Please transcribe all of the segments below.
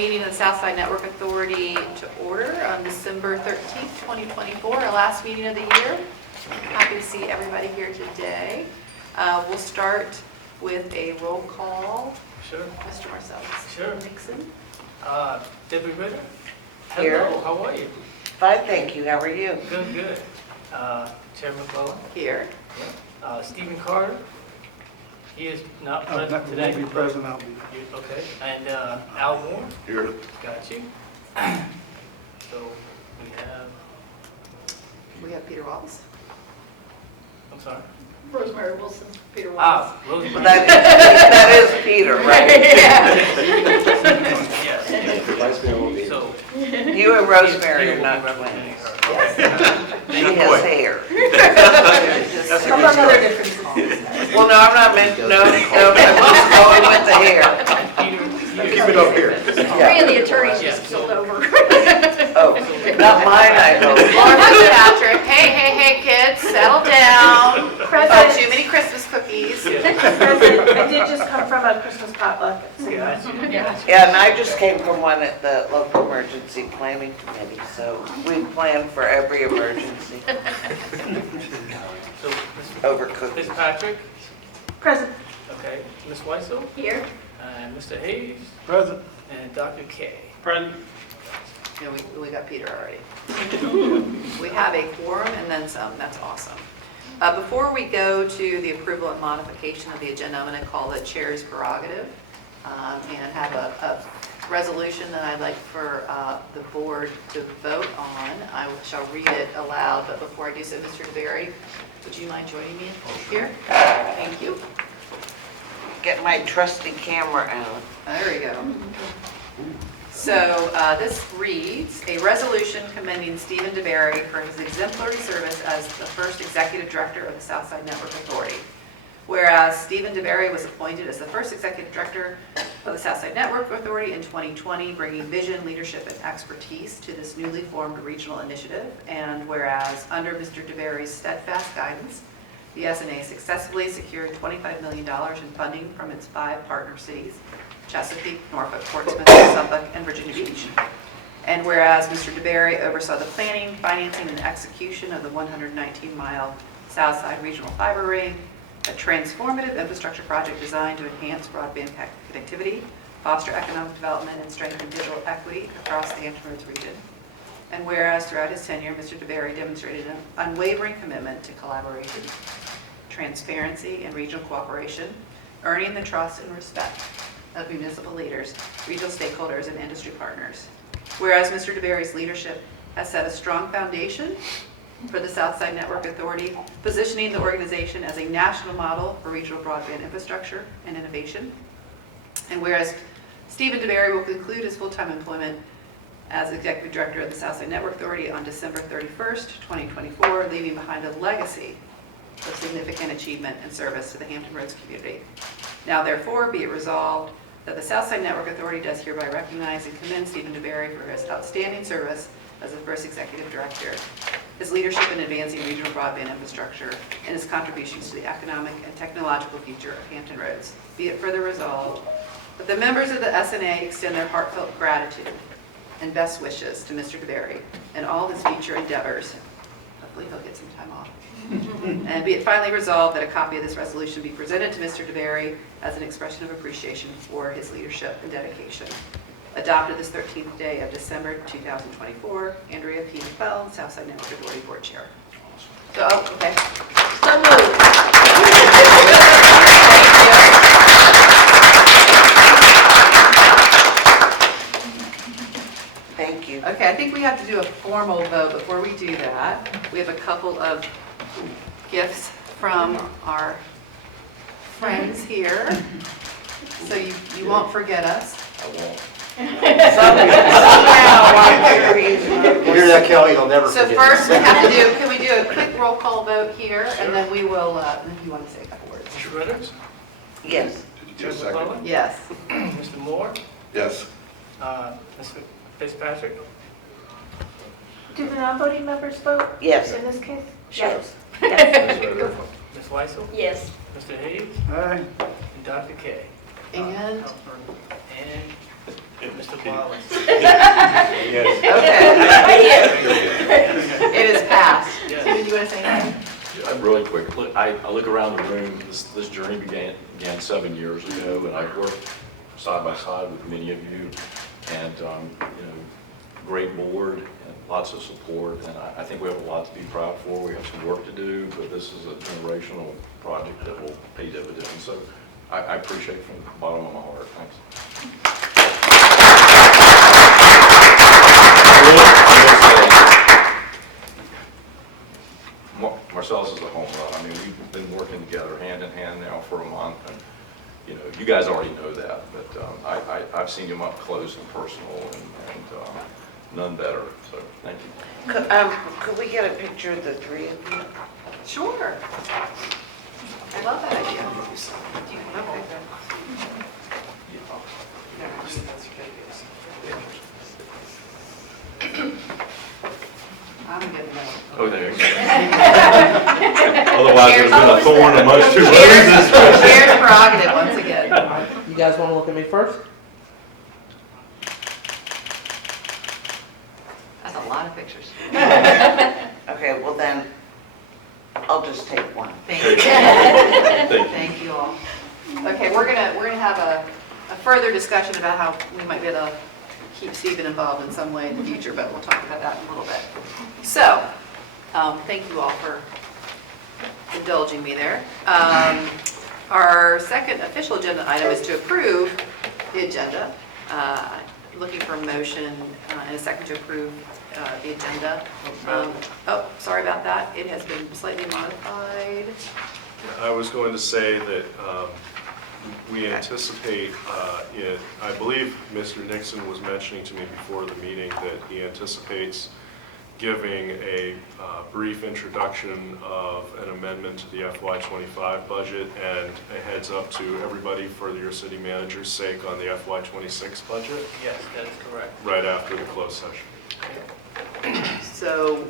meeting of the Southside Network Authority to order on December 13th, 2024, our last meeting of the year. Happy to see everybody here today. We'll start with a roll call. Sure. Mr. Marcellus. Sure. Nixon. Debbie Ritter. Here. Hello, how are you? Fine, thank you. How are you? Good, good. Chairman McClellan. Here. Stephen Carter. He is not present Not today. be present, I'll be. Okay. And Al Moore. Here. Got you. So We have Peter Wallace. I'm sorry. Rosemary Wilson. Peter Wallace. Rosemary. Well, that is Peter, right? Yes. So You and Rosemary Peter are will not be representing twins. her. She has hair. Some other differences. Well, no, I'm not meant, no, I'm just going with the hair. Keep it up here. Three of the attorneys Yes. just spilled over. Oh, not mine, I hope. Lauren Patrick. Hey, kids, settle down. Oh, too many Christmas cookies. President, I did just come from a Christmas potluck. Got you. Yeah, and I just came from one at the local emergency planning committee, so we plan for every emergency So over Ms. cookies. Patrick. Present. Okay. Ms. Weissel. Here. And Mr. Hayes. Present. And Dr. K. Present. Yeah, we got Peter already. We have a quorum and then some. That's awesome. Before we go to the approval and modification of the agenda, I'm going to call the chair's prerogative and have a resolution that I'd like for the board to vote on. I shall read it aloud, but before I do so, Mr. DeBerry, would you mind joining me here? Thank you. Get my trusty camera out. There we go. So this reads, a resolution commending Stephen DeBerry for his exemplary service as the first executive director of the Southside Network Authority. Whereas Stephen DeBerry was appointed as the first executive director of the Southside Network Authority in 2020, bringing vision, leadership, and expertise to this newly formed regional initiative. And whereas under Mr. DeBerry's steadfast guidance, the SNA successfully secured $25 million in funding from its 5 partner cities, Chesapeake, Norfolk, Portsmouth, Suffolk, and Virginia Beach. And whereas Mr. DeBerry oversaw the planning, financing, and execution of the 119-mile Southside Regional Fiber Ring, a transformative infrastructure project designed to enhance broadband connectivity, foster economic development, and strengthen digital equity across the Hampton Roads region. And whereas throughout his tenure, Mr. DeBerry demonstrated an unwavering commitment to collaboration, transparency, and regional cooperation, earning the trust and respect of municipal leaders, regional stakeholders, and industry partners. Whereas Mr. DeBerry's leadership has set a strong foundation for the Southside Network Authority, positioning the organization as a national model for regional broadband infrastructure and innovation. And whereas Stephen DeBerry will conclude his full-time employment as Executive Director of the Southside Network Authority on December 31st, 2024, leaving behind a legacy of significant achievement and service to the Hampton Roads community. Now therefore, be it resolved that the Southside Network Authority does hereby recognize and commend Stephen DeBerry for his outstanding service as the first Executive Director, his leadership in advancing regional broadband infrastructure, and his contributions to the economic and technological future of Hampton Roads. Be it further resolved that the members of the SNA extend their heartfelt gratitude and best wishes to Mr. DeBerry and all his future endeavors. Hopefully he'll get some time off. And be it finally resolved that a copy of this resolution be presented to Mr. DeBerry as an expression of appreciation for his leadership and dedication. Adopted this 13th day of December 2024, Andrea P. McClellan, Southside Network Authority Board Chair. So, okay. So moved. Thank you. Okay, I think we have to do a formal vote. Before we do that, we have a couple of gifts from our friends here. So you won't forget us. You hear that, Kelly? You'll never So first we have to do, can we do a quick roll call vote here? And then we will, if you want to say a couple words. Mr. Ritter. Yes. Chairman McClellan. Yes. Mr. Moore. Yes. Ms. Fitzpatrick. Do the non-voting members vote Yes. in this case? Yes. Yes. Ms. Weissel. Yes. Mr. Hayes. Aye. And Dr. K. And And Mr. Wallace. Yes. Okay. It is passed. Yes. Steven, do you want to say anything? Really quick, I look around the room, this journey began 7 years ago, and I've worked side by side with many of you, and, great board, and lots of support, and I think we have a lot to be proud for. We have some work to do, but this is a generational project that will pay dividends, so I appreciate it from the bottom of my heart. Thanks. Marcellus is a home run. I mean, we've been working together hand in hand now for a month, and you guys already know that, but I've seen him up close and personal, and none better. So thank you. Could we get a picture of the three of you? Sure. I love that idea. Okay. I'm good enough. Oh, there you go. Otherwise, there's been a thorn amongst two roses. Chair's prerogative once again. You guys want to look at me first? That's a lot of pictures. Okay, well then, I'll just take one. Thank you. Thank you. Thank you all. Okay, we're gonna have a further discussion about how we might be able to keep Stephen involved in some way in the future, but we'll talk about that in a little bit. So, thank you all for indulging me there. Our second official agenda item is to approve the agenda. Looking for a motion and a second to approve the agenda. Oh, sorry about that. It has been slightly modified. I was going to say that we anticipate, I believe Mr. Nixon was mentioning to me before the meeting that he anticipates giving a brief introduction of an amendment to the FY25 budget and a heads up to everybody for your city manager's sake on the FY26 budget Yes, that is correct. right after the closed session. So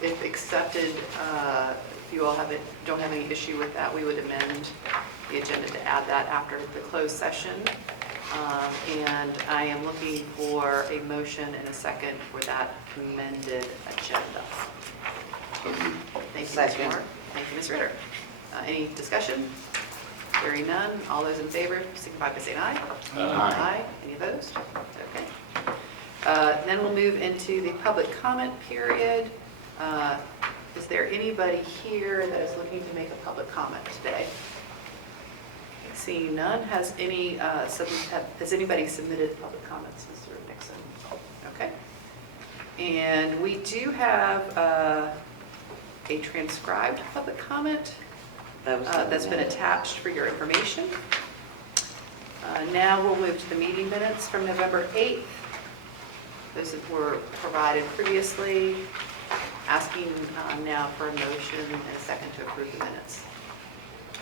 if accepted, if you all don't have any issue with that, we would amend the agenda to add that after the closed session. And I am looking for a motion and a second for that amended agenda. Thank you, Ms. Second. Moore. Thank you, Ms. Ritter. Any discussion? Hearing none. All those in favor signify by saying aye. Aye. Any opposed? Okay. Then we'll move into the public comment period. Is there anybody here that is looking to make a public comment today? Seeing none, has anybody submitted public comments, Mr. Nixon? Okay. And we do have a transcribed public comment that's been attached for your information. Now we'll move to the meeting minutes from November 8th. Those were provided previously. Asking now for a motion and a second to approve the minutes.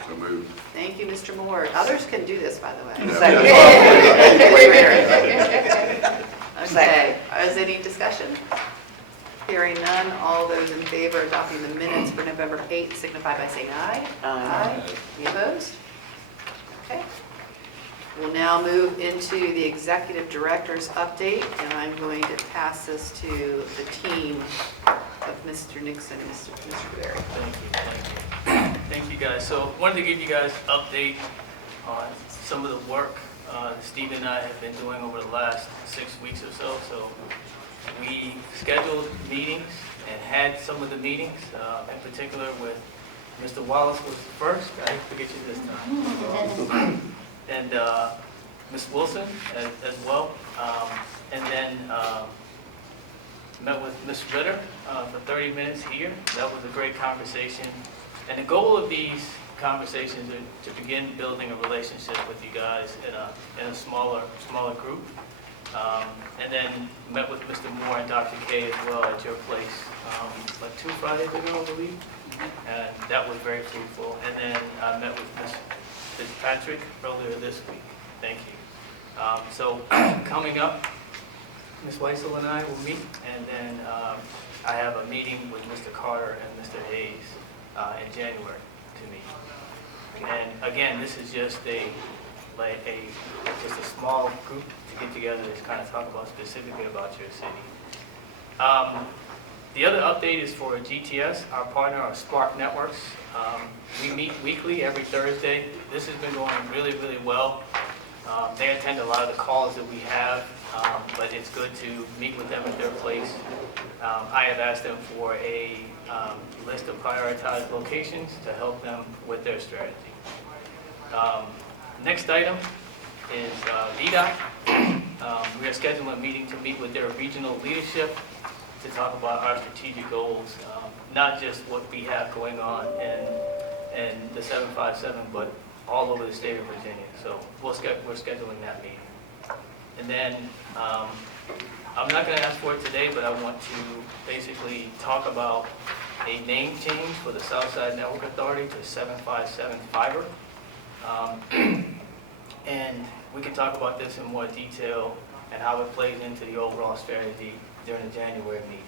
So moved. Thank you, Mr. Moore. Others can do this, by the way. Second. Okay, is any discussion? Hearing none, all those in favor of adopting the minutes for November 8th signify by saying aye. Aye. Any opposed? Okay. We'll now move into the executive director's update, and I'm going to pass this to the team of Mr. Nixon and Mr. Berry. Thank you. Thank you, guys. So wanted to give you guys an update on some of the work Steve and I have been doing over the last 6 weeks or so. So we scheduled meetings and had some of the meetings, in particular with Mr. Wallace was the first. I didn't forget you this time. And Ms. Wilson as well. And then met with Ms. Ritter for 30 minutes here. That was a great conversation. And the goal of these conversations are to begin building a relationship with you guys in a smaller group. And then met with Mr. Moore and Dr. K as well at your place like 2 Fridays ago, I believe. And that was very fruitful. And then I met with Ms. Fitzpatrick earlier this week. Thank you. So coming up, Ms. Weissel and I will meet, and then I have a meeting with Mr. Carter and Mr. Hayes in January to meet. And again, this is just a small group to get together to kind of talk about specifically about your city. The other update is for GTS, our partner, our Spark Networks. We meet weekly every Thursday. This has been going really, really well. They attend a lot of the calls that we have, but it's good to meet with them at their place. I have asked them for a list of prioritized locations to help them with their strategy. Next item is VDOT. We are scheduling a meeting to meet with their regional leadership to talk about our strategic goals, not just what we have going on in the 757, but all over the state of Virginia. So we're scheduling that meeting. And then I'm not going to ask for it today, but I want to basically talk about a name change for the Southside Network Authority to 757 Fiber. And we can talk about this in more detail and how it plays into the overall strategy during the January meeting.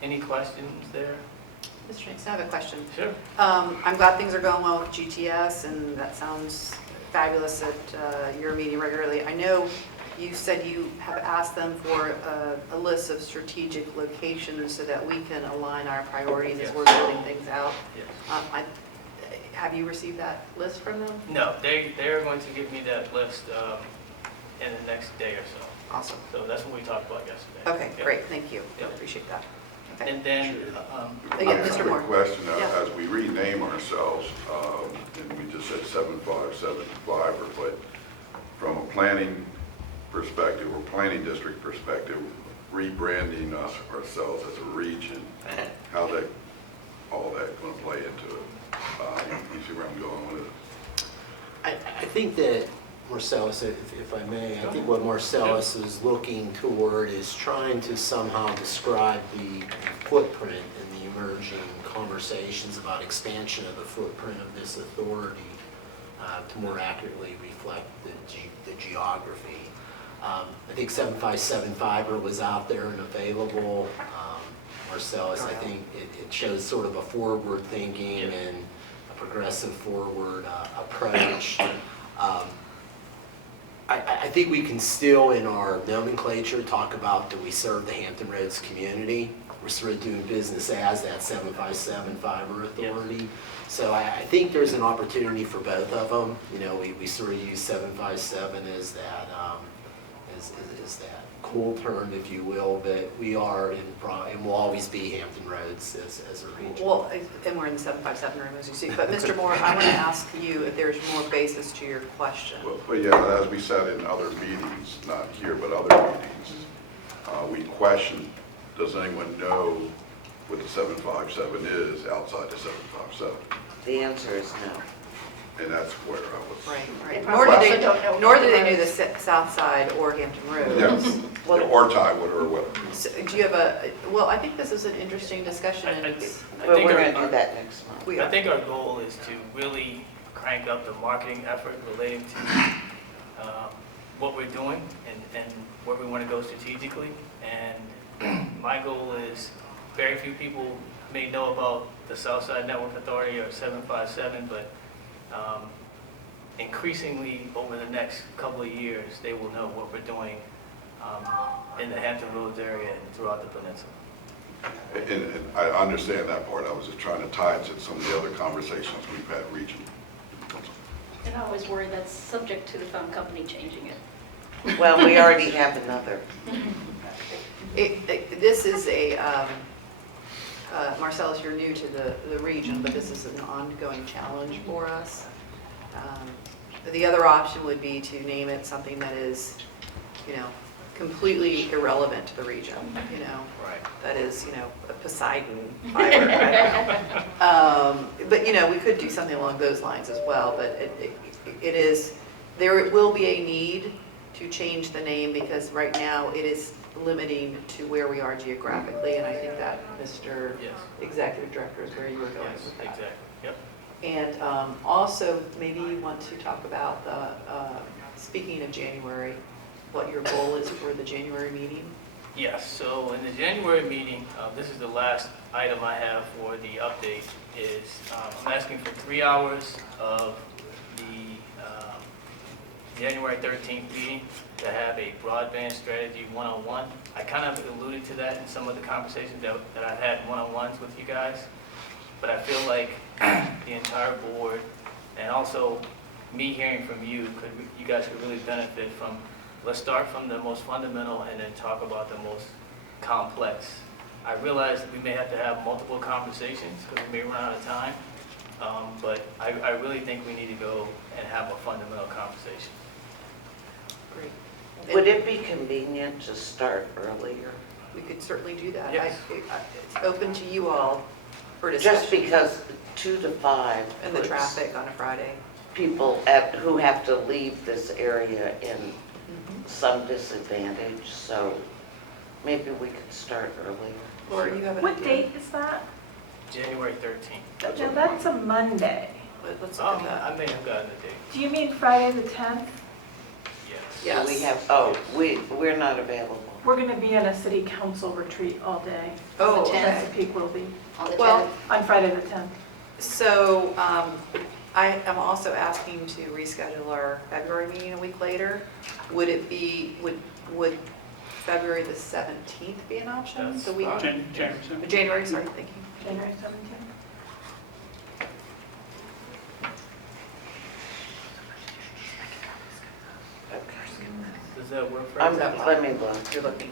Any questions there? Mr. Nix, I have a question. Sure. I'm glad things are going well with GTS, and that sounds fabulous at your meeting regularly. I know you said you have asked them for a list of strategic locations so that we can align our priorities as we're building things out. Yes. Have you received that list from them? No, they are going to give me that list in the next day or so. Awesome. So that's what we talked about yesterday. Okay, Yeah. great, thank you. Yeah. Appreciate that. Okay. And then, Again, I have Mr. a Moore. question, Yeah. as we rename ourselves, and we just said 757 Fiber, but from a planning perspective, or planning district perspective, rebranding ourselves as a region, how all that going to play into it? You see where I'm going with it? I think that Marcellus, if I may, I think what Marcellus is looking toward is trying to somehow describe the footprint and the emerging conversations about expansion of the footprint of this authority to more accurately reflect the geography. I think 757 Fiber was out there and available. Marcellus, I think it shows sort of a forward thinking and a progressive forward approach. I think we can still, in our nomenclature, talk about that we serve the Hampton Roads community. We're sort of doing business as that 757 Fiber Authority. So I think there's an opportunity for both of them. You know, we sort of use 757 as that cool term, if you will, but we are and will always be Hampton Roads as a region. Well, and we're in the 757 room, as you see. But Mr. Moore, I want to ask you if there's more basis to your question. Well, yeah, as we said in other meetings, not here, but other meetings, we questioned, does anyone know what the 757 is outside the 757? The answer is no. And that's where I was. Right. They Nor probably do also don't know they, nor do Hampton they do the Roads. South Side or Hampton Roads. Yes, Well, or Tywood or whatever. so do you have well, I think this is an interesting discussion. And But we're going to do that next month. we I are. think our goal is to really crank up the marketing effort relating to what we're doing and where we want to go strategically. And my goal is, very few people may know about the Southside Network Authority or 757, but increasingly over the next couple of years, they will know what we're doing in the Hampton Roads area and throughout the peninsula. And I understand that part. I was just trying to tie it to some of the other conversations we've had regionally. And I always worry that's subject to the phone company changing it. Well, we already have another. This is a, Marcellus, you're new to the region, but this is an ongoing challenge for us. The other option would be to name it something that is, completely irrelevant to the region, Right. that is, a Poseidon fiber. But, we could do something along those lines as well, but it is, there will be a need to change the name because right now it is limiting to where we are geographically, and I think that, Mr. Yes. Executive Director, is where you were going Yes, with that. exactly. Yep. And also, maybe you want to talk about speaking of January, what your goal is for the January meeting? Yes, so in the January meeting, this is the last item I have for the update, is I'm asking for 3 hours of the January 13th meeting to have a broadband strategy one-on-one. I kind of alluded to that in some of the conversations that I've had one-on-ones with you guys. But I feel like the entire board, and also me hearing from you, you guys could really benefit from, let's start from the most fundamental and then talk about the most complex. I realize that we may have to have multiple conversations because we may run out of time, but I really think we need to go and have a fundamental conversation. Great. Would it be convenient to start earlier? We could certainly do that. Yes. It's open to you all for Just discussion. because 2 to 5. And the puts traffic on a Friday. People who have to leave this area in some disadvantage, so maybe we could start earlier. Laura, you have an What idea? date is that? January 13th. Now, that's a Monday. Let's look at that. I may have gotten the date. Do you mean Friday the 10th? Yes. Yes. We have, we're not available. We're going to be in a city council retreat all day. Oh, The 10th. okay. Chesapeake will be On the Well, 10th. on Friday the 10th. So I am also asking to reschedule our February meeting a week later. Would it be, would February the 17th be an option? That's The week, fine. January, sorry, thank you. January 17th. Does that work for Let everybody? me look. You're looking.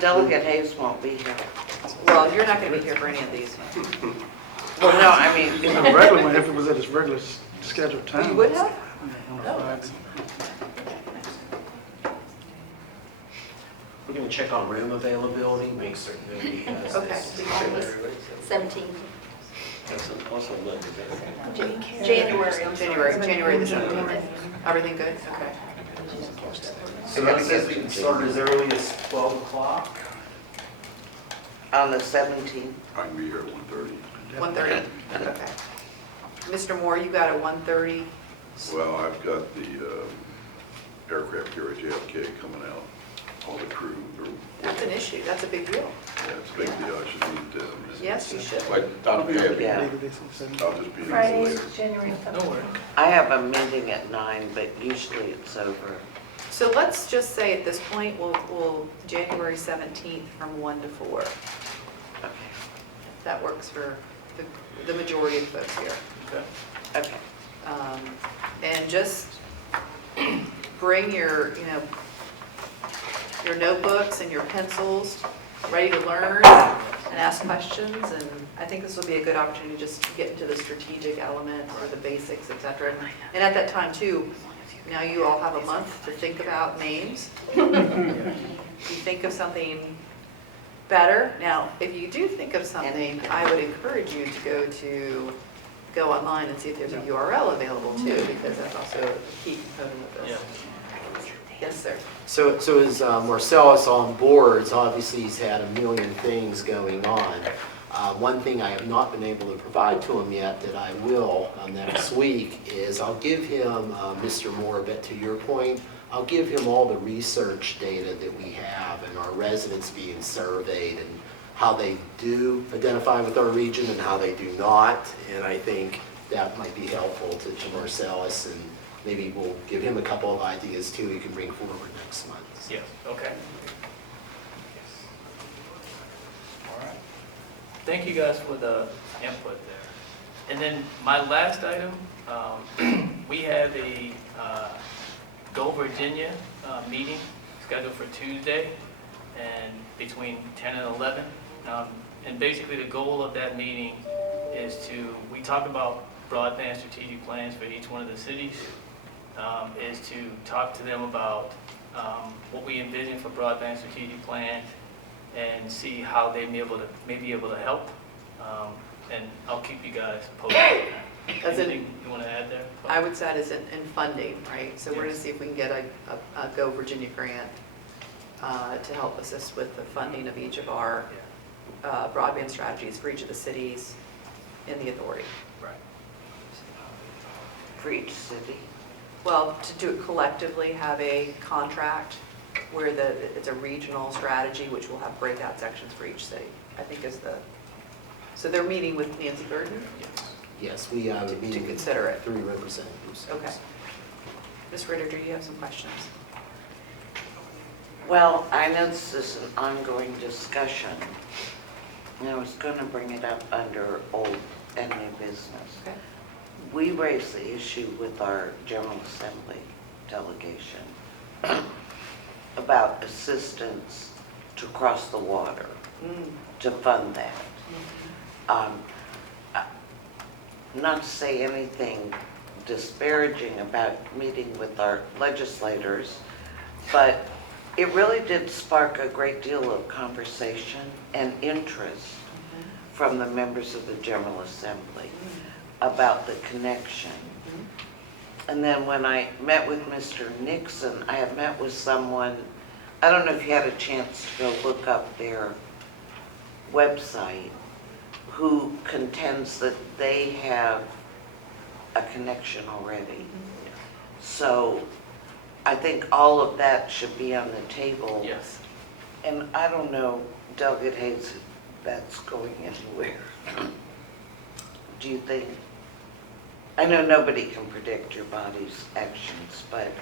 Delegate Hayes won't be here. Well, you're not going to be here for any of these. Well, no, I mean, The regular one, if it was at its regular scheduled time. You would have? On a No. Friday. We're gonna check on room availability, make certain nobody has Okay. this. 17th. January the 17th. Everything good? Okay. So that says we can start as early as 12 o'clock? on the 17th. I can be here at 1:30. 1:30? Okay. Mr. Moore, you got a 1:30? Well, I've got the aircraft carrier JFK coming out, all the crew. That's an issue. That's a big deal. Yeah, it's a big deal. I should need to. Yes, you should. I'll be happy. Yeah. I'll just be here Friday, later. January No 17th. worries. I have a meeting at 9, but usually it's over. So let's just say at this point, we'll January 17th from 1 to 4. Okay. That works for the majority of folks here. Okay. Okay. And just bring your, your notebooks and your pencils, ready to learn and ask questions. And I think this will be a good opportunity just to get into the strategic element or the basics, et cetera. And at that time too, now you all have a month to think about names. You think of something better. Now, if you do think of something, I would encourage you to go online and see if there's a URL available too, because that's also a key component of this. Yes, sir. So as Marcellus on boards, obviously he's had a million things going on. One thing I have not been able to provide to him yet that I will next week is I'll give him, Mr. Moore, but to your point, I'll give him all the research data that we have and our residents being surveyed and how they do identify with our region and how they do not. And I think that might be helpful to Marcellus, and maybe we'll give him a couple of ideas too he can bring forward next month. Yes, okay. All right. Thank you guys for the input there. And then my last item, we have a Go Virginia meeting scheduled for Tuesday and between 10 and 11. And basically the goal of that meeting is we talk about broadband strategic plans for each one of the cities, is to talk to them about what we envision for broadband strategic plans and see how they may be able to help. And I'll keep you guys posted. As in- Anything you want to add there? I would say that is in funding, right? So we're going to see if we can get a Go Virginia grant to help assist with the funding of each of our broadband strategies for each of the cities in the authority. Right. For each city. Well, to do it collectively, have a contract where it's a regional strategy, which will have breakout sections for each city, I think is so they're meeting with Nancy Burton Yes, we have a to meeting with consider it. 3 representatives. Okay. Ms. Ritter, do you have some questions? Well, I know this is an ongoing discussion, and I was going to bring it up under old and new business. Okay. We raised the issue with our General Assembly delegation about assistance to cross the water, to fund that. Not to say anything disparaging about meeting with our legislators, but it really did spark a great deal of conversation and interest from the members of the General Assembly about the connection. And then when I met with Mr. Nixon, I had met with someone, I don't know if you had a chance to go look up their website, who contends that they have a connection already. So I think all of that should be on the table. Yes. And I don't know, Delegate Hayes, if that's going anywhere. Do you think? I know nobody can predict your body's actions, but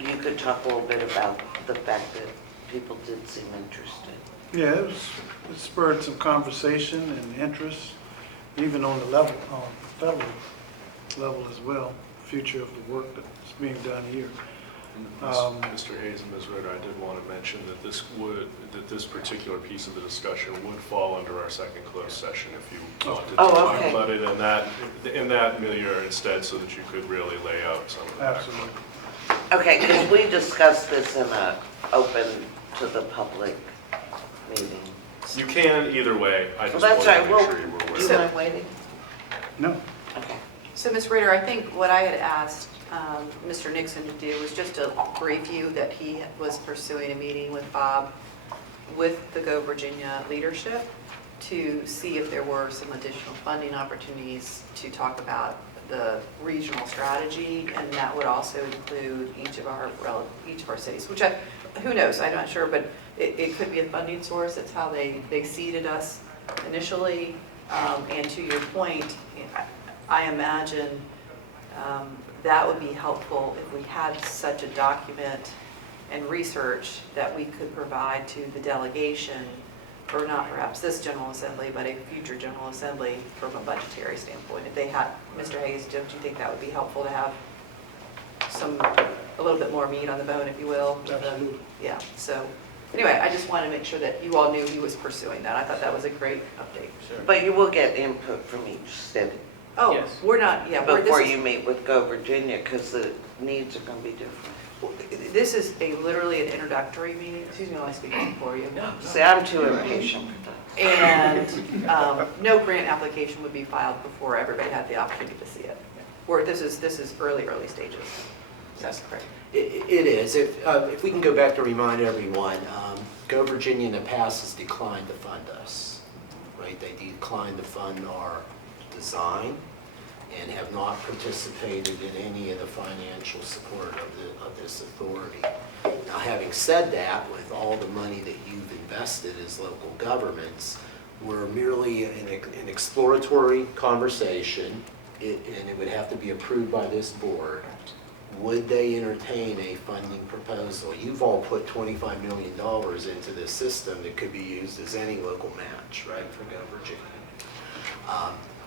you could talk a little bit about the fact that people did seem interested. Yeah, it spurred some conversation and interest, even on the level, federal level as well, future of the work that's being done here. Mr. Hayes and Ms. Ritter, I did want to mention that this particular piece of the discussion would fall under our second closed session if you wanted to talk okay. about it in that milieu instead, so that you could really lay out some of that. Absolutely. Okay, because we discussed this in a open to the public meeting. You can either way. I Well, just that's wanted right. to Well, make sure you were do you aware. mind waiting? No, Okay. So, Ms. Ritter, I think what I had asked Mr. Nixon to do was just to brief you that he was pursuing a meeting with Bob with the Go Virginia leadership to see if there were some additional funding opportunities to talk about the regional strategy, and that would also include each of our cities, which who knows, I'm not sure, but it could be a funding source. That's how they seeded us initially. And to your point, I imagine that would be helpful if we had such a document and research that we could provide to the delegation, or not perhaps this General Assembly, but a future General Assembly from a budgetary standpoint. If they had, Mr. Hayes, don't you think that would be helpful to have a little bit more meat on the bone, if you will? absolutely. Yeah, so, anyway, I just wanted to make sure that you all knew he was pursuing that. I thought that was a great update. Sure. But you will get input from each city Oh, Yes. we're not, yeah, before you meet with Go Virginia, because the needs are going to be different. this is literally an introductory meeting. Excuse me while I speak for you. See, I'm too impatient for that. And no grant application would be filed before everybody had the opportunity to see it. This is early stages. That's correct. It is. If we can go back to remind everyone, Go Virginia in the past has declined to fund us, right? They declined to fund our design and have not participated in any of the financial support of this authority. Now, having said that, with all the money that you've invested as local governments, we're merely an exploratory conversation, and it would have to be approved by this board. Would they entertain a funding proposal? You've all put $25 million into this system that could be used as any local match, right, for Go Virginia.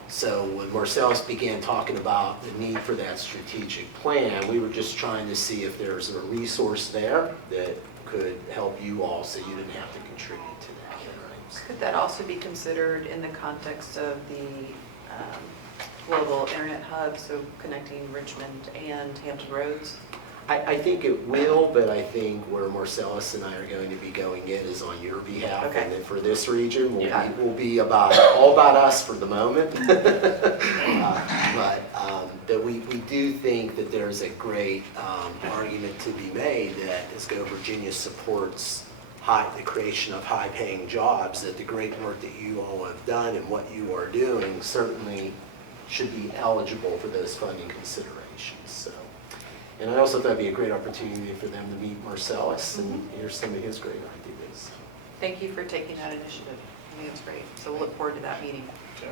So when Marcellus began talking about the need for that strategic plan, we were just trying to see if there's a resource there that could help you all so you didn't have to contribute to that. Right? Could that also be considered in the context of the global internet hub, so connecting Richmond and Hampton Roads? I think it will, but I think where Marcellus and I are going to be going in is on your behalf. Okay. And then for this region, Yeah. will be all about us for the moment. But we do think that there's a great argument to be made that as Go Virginia supports the creation of high-paying jobs, that the great work that you all have done and what you are doing certainly should be eligible for those funding considerations. So. And I also thought it'd be a great opportunity for them to meet Marcellus and hear some of his great ideas. Thank you for taking that initiative. I think it's great. So we'll look forward to that meeting. Sure.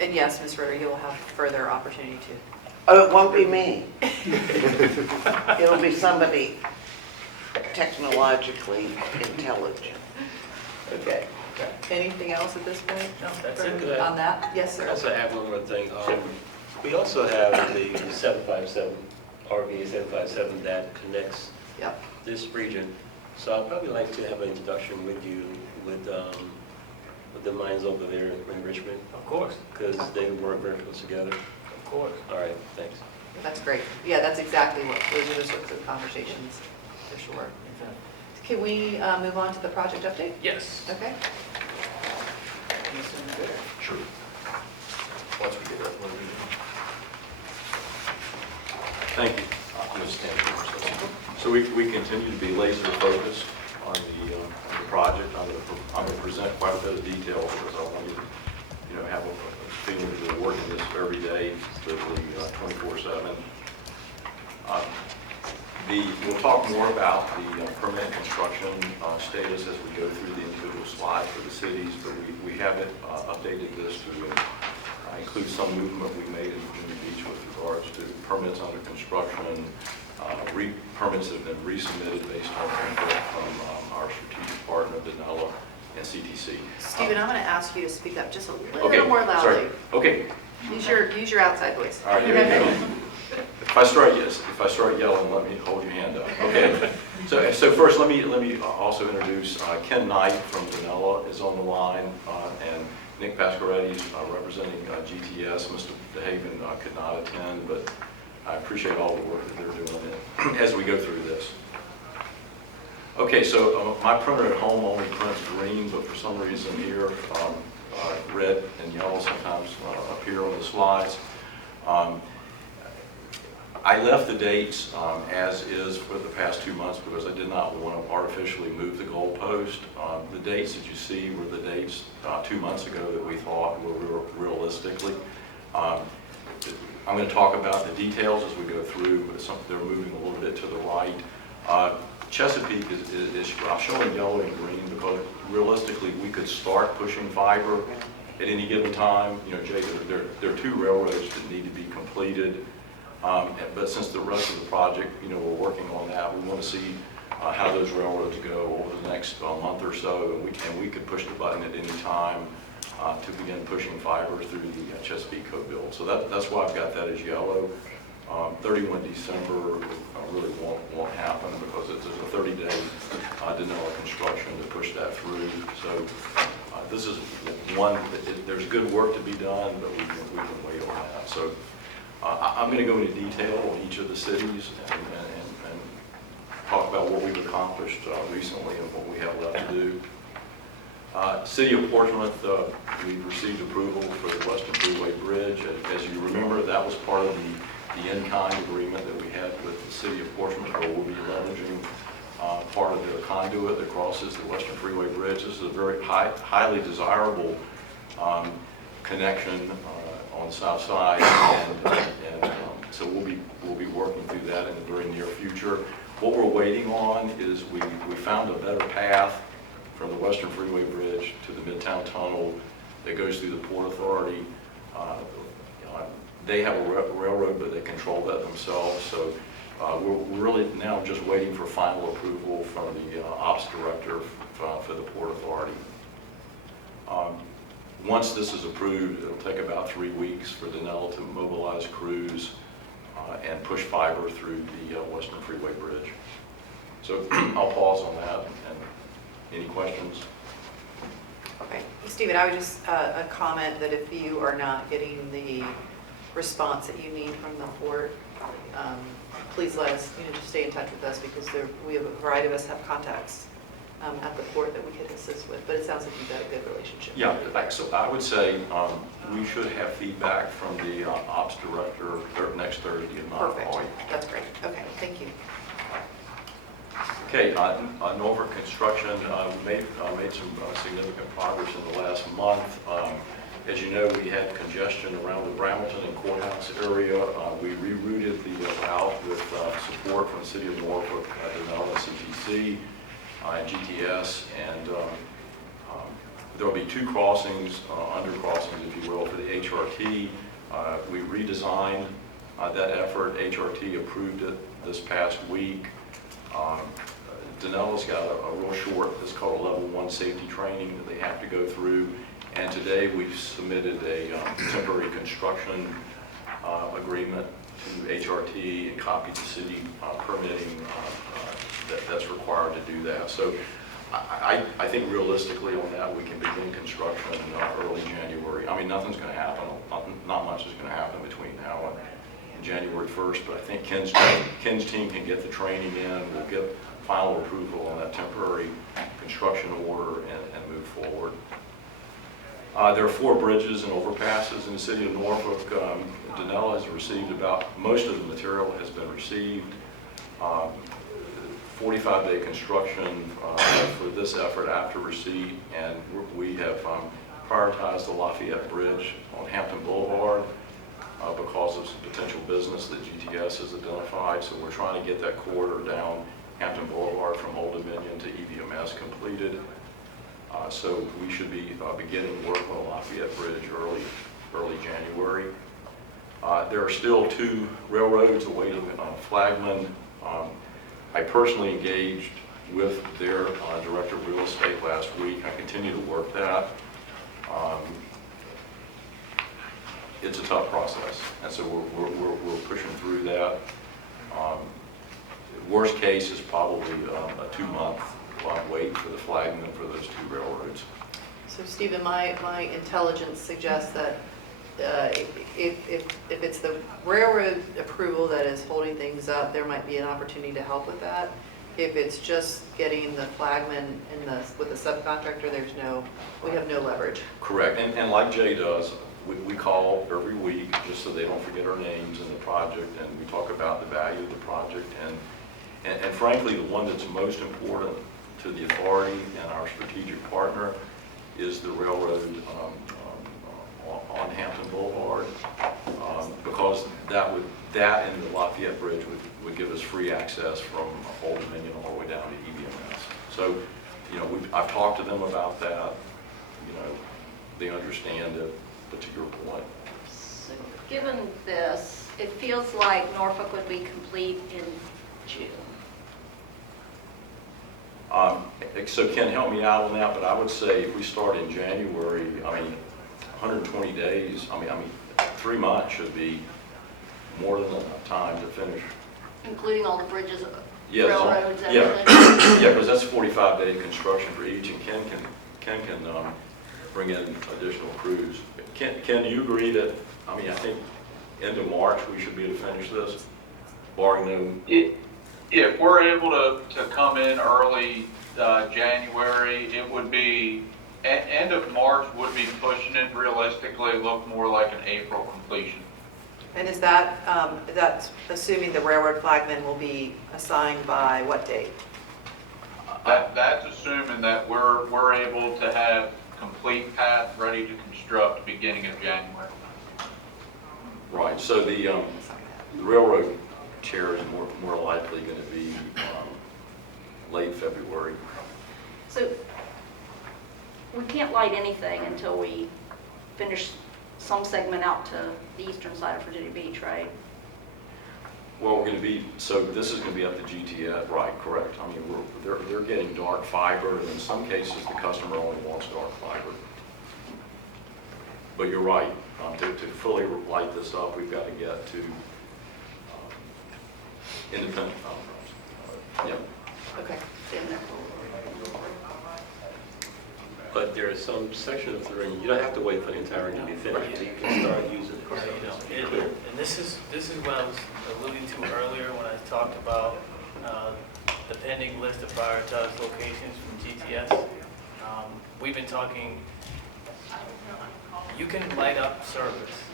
And yes, Ms. Ritter, you'll have further opportunity to Oh, it won't be me. It'll be somebody technologically intelligent. Okay. Anything else at this point? No, that's it. On that? Yes, sir. Also add one more thing. We also have the 757, RV 757 that connects Yep. this region. So I'd probably like to have an introduction with you with the mines over there in Richmond, Of course, because they work very close together. of course. All right, thanks. That's great. Yeah, that's exactly what, those are the sorts of conversations, for sure. Can we move on to the project update? Yes. Okay. Sure. Once we get that one. Thank you. I'm going to stand here for a second. So we continue to be laser focused on the project. I'm going to present quite a bit of detail because I want you to, have a feeling that we're working this every day, literally 24/7. We'll talk more about the permit construction status as we go through the individual slides for the cities, but we haven't updated this to include some movement we made in Virginia Beach with regards to permits under construction, permits that have been resubmitted based on input from our strategic partner, Danella, and CTC. Stephen, I'm going to ask you to speak up just a little Okay, more loudly. sorry. Okay. Use your outside voice. All right, here we go. If I start yelling, let me hold your hand up. Okay. So first, let me also introduce Ken Knight from Danella is on the line, and Nick Pasquaretti is representing GTS. Mr. DeHaven could not attend, but I appreciate all the work that they're doing as we go through this. Okay, so my printer at home only prints green, but for some reason here, red and yellow sometimes appear on the slides. I left the dates as is for the past 2 months because I did not want to artificially move the goalpost. The dates that you see were the dates 2 months ago that we thought were realistically. I'm going to talk about the details as we go through, but they're moving a little bit to the right. Chesapeake is I'm showing yellow and green because realistically we could start pushing fiber at any given time. Jay, there are 2 railroads that need to be completed. But since the rest of the project, we're working on that, we want to see how those railroads go over the next month or so, and we could push the button at any time to begin pushing fiber through the Chesapeake co-build. So that's why I've got that as yellow. 31 December really won't happen because there's a 30-day Danella construction to push that through. So this is one, there's good work to be done, but we can wait on that. So I'm going to go into detail on each of the cities and talk about what we've accomplished recently and what we have left to do. City of Portsmouth, we've received approval for the Western Freeway Bridge. As you remember, that was part of the in-kind agreement that we had with the City of Portsmouth, where we'll be leveraging part of the conduit that crosses the Western Freeway Bridge. This is a very highly desirable connection on Southside, and so we'll be working through that in the very near future. What we're waiting on is we found a better path from the Western Freeway Bridge to the Midtown Tunnel that goes through the Port Authority. They have a railroad, but they control that themselves. So we're really now just waiting for final approval from the ops director for the Port Authority. Once this is approved, it'll take about 3 weeks for Danella to mobilize crews and push fiber through the Western Freeway Bridge. So I'll pause on that. And any questions? Okay. Stephen, I would just comment that if you are not getting the response that you need from the port, please let us, just stay in touch with us because we have a variety of us have contacts at the port that we could assist with. But it sounds like you've got a good relationship. Yeah, so I would say we should have feedback from the ops director next Thursday and not Perfect. call you. That's great. Okay, thank you. Okay, Norfolk Construction, we made some significant progress in the last month. As you know, we had congestion around the Brambleton and Courthouse area. We rerouted the route with support from the City of Norfolk, Danella, CTC, and GTS, and there will be 2 crossings, under crossings, if you will, for the HRT. We redesigned That effort, HRT approved it this past week. Danella's got a real short, it's called a level 1 safety training that they have to go through. And today we've submitted a temporary construction agreement to HRT and copied the city permitting that's required to do that. So I think realistically on that, we can begin construction early January. I mean, nothing's going to happen, not much is going to happen between now and January 1st, but I think Ken's team can get the training in, we'll get final approval on that temporary construction order and move forward. There are 4 bridges and overpasses in the city of Norfolk. Danella has received most of the material has been received. 45-day construction for this effort after receipt, and we have prioritized the Lafayette Bridge on Hampton Boulevard because of some potential business that GTS has identified. So we're trying to get that corridor down Hampton Boulevard from Old Dominion to EVMS completed. So we should be beginning work on the Lafayette Bridge early January. There are still 2 railroads awaiting flagman. I personally engaged with their director of real estate last week. I continue to work that. It's a tough process, and so we're pushing through that. Worst case is probably a 2-month wait for the flagman for those 2 railroads. So Stephen, my intelligence suggests that if it's the railroad approval that is holding things up, there might be an opportunity to help with that. If it's just getting the flagman with the subcontractor, we have no leverage. Correct, and like Jay does, we call every week just so they don't forget our names in the project, and we talk about the value of the project, and frankly, the one that's most important to the authority and our strategic partner is the railroad on Hampton Boulevard, because that and the Lafayette Bridge would give us free access from Old Dominion all the way down to EVMS. So, I've talked to them about that. They understand it, but to your point. So given this, it feels like Norfolk would be complete in June. So Ken, help me out on that, but I would say if we start in January, 120 days, 3 months should be more than enough time to finish. Including all the bridges, Yes, railroads, yeah, everything? yeah, because that's 45-day construction for each, and Ken can bring in additional crews. Ken, do you agree that, I think end of March we should be able to finish this, barring no... If we're able to come in early January, it would be, end of March would be pushing it realistically, look more like an April completion. And is that's assuming the railroad flagman will be assigned by what date? That's assuming that we're able to have complete path ready to construct beginning of January. Right, so the railroad chair is more likely going to be late February. So we can't light anything until we finish some segment out to the eastern side of Virginia Beach, right? Well, so this is going to be up to GTS, right, correct. They're getting dark fiber, and in some cases the customer only wants dark fiber. But you're right, to fully light this up, we've got to get to independent firms. Yeah. Okay. But there are some sections of the ring, you don't have to wait for the entire thing to be finished, you can start using it. Right, and this is what I was alluding to earlier when I talked about the pending list of prioritized locations from GTS. We've been talking, you can light up service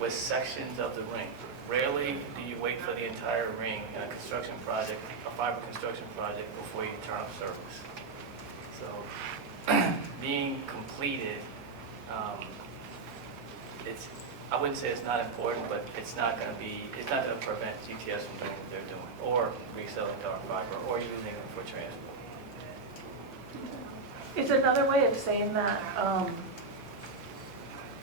with sections of the ring. Rarely do you wait for the entire ring in a construction project, a fiber construction project, before you turn up service. So being completed, I wouldn't say it's not important, but it's not going to prevent GTS from doing what they're doing, or reselling dark fiber, or using them for transport. Is another way of saying that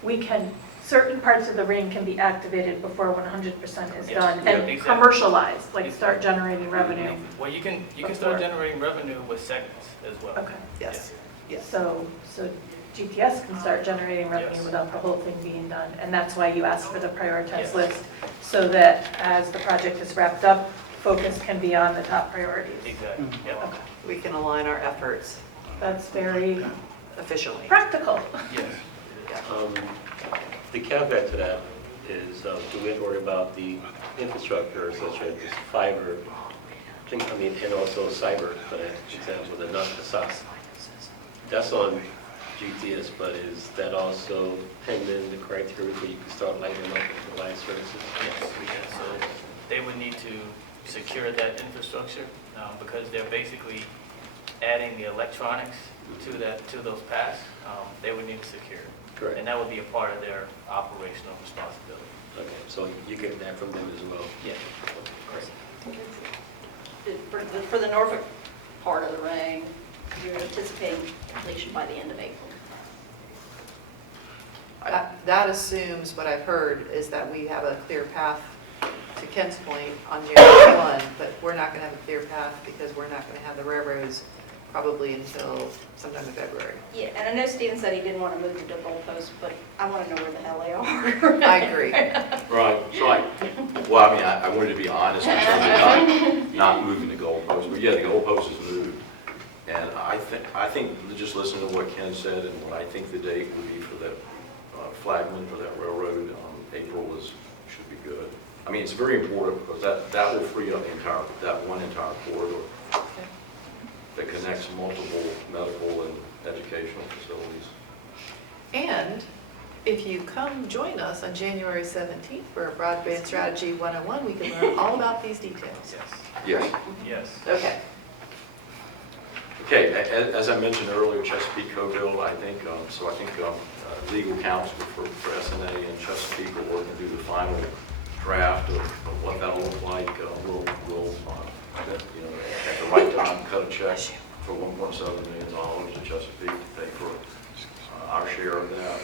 we can certain parts of the ring can be activated before 100% is Yes, done yeah, and exactly. commercialized, like start generating revenue. Well, you can start Before. generating revenue with segments as well. Okay. Yes, yes. So GTS can start generating revenue Yes. without the whole thing being done. And that's why you ask for the prioritized Yes. list, so that as the project is wrapped up, focus can be on the top priorities. Exactly, yeah. Okay. We can align our efforts That's very efficiently. practical. Yes. The caveat to that is, do we have to worry about the infrastructure such as fiber, and also cyber, for example, the SAS? That's on GTS, but is that also pending the criteria where you can start lighting them up and provide services? Yes, we can. So they would need to secure that infrastructure because they're basically adding the electronics to those paths. They would need to secure it. Correct. And that would be a part of their operational responsibility. Okay, so you get that from them as well? Yeah. Correct. For the Norfolk part of the ring, you're anticipating completion by the end of April. That assumes, what I've heard, is that we have a clear path to Ken's point on January 1, but we're not going to have a clear path because we're not going to have the railroads probably until sometime in February. Yeah, and I know Steven said he didn't want to move the goalposts, but I want to know where the hell they are. I agree. Right, well, I mean, I wanted to be honest in terms of not moving the goalpost, but yeah, the goalpost is moved. And I think just listening to what Ken said and what I think the date would be for that flagman for that railroad, April should be good. I mean, it's very important because that will free up that one entire corridor that connects multiple medical and educational facilities. And if you come join us on January 17th for Broadband Strategy 101, we can learn all about these details. Yes. Yes. Okay. Okay, as I mentioned earlier, Chesapeake Co-Build, I think legal counsel for SNA and Chesapeake are working through the final draft of what that'll look like. We'll at the right time, cut a check for $1.7 million to Chesapeake to pay for our share of that.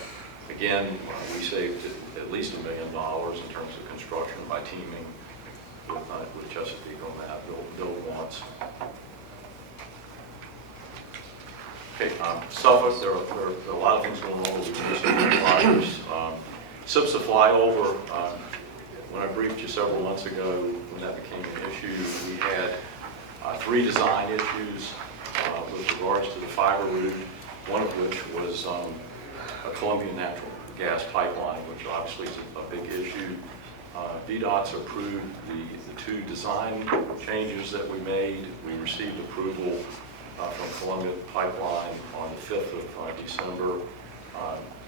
Again, we saved at least $1 million in terms of construction by teaming with Chesapeake on that. Bill wants. Okay, Suffolk, there are a lot of things going on with the flyers. SIPS flyover, when I briefed you several months ago, when that became an issue, we had 3 design issues with regards to the fiber route, one of which was a Colombian natural gas pipeline, which obviously is a big issue. VDOT's approved the 2 design changes that we made. We received approval from Columbia Pipeline on the 5th of December.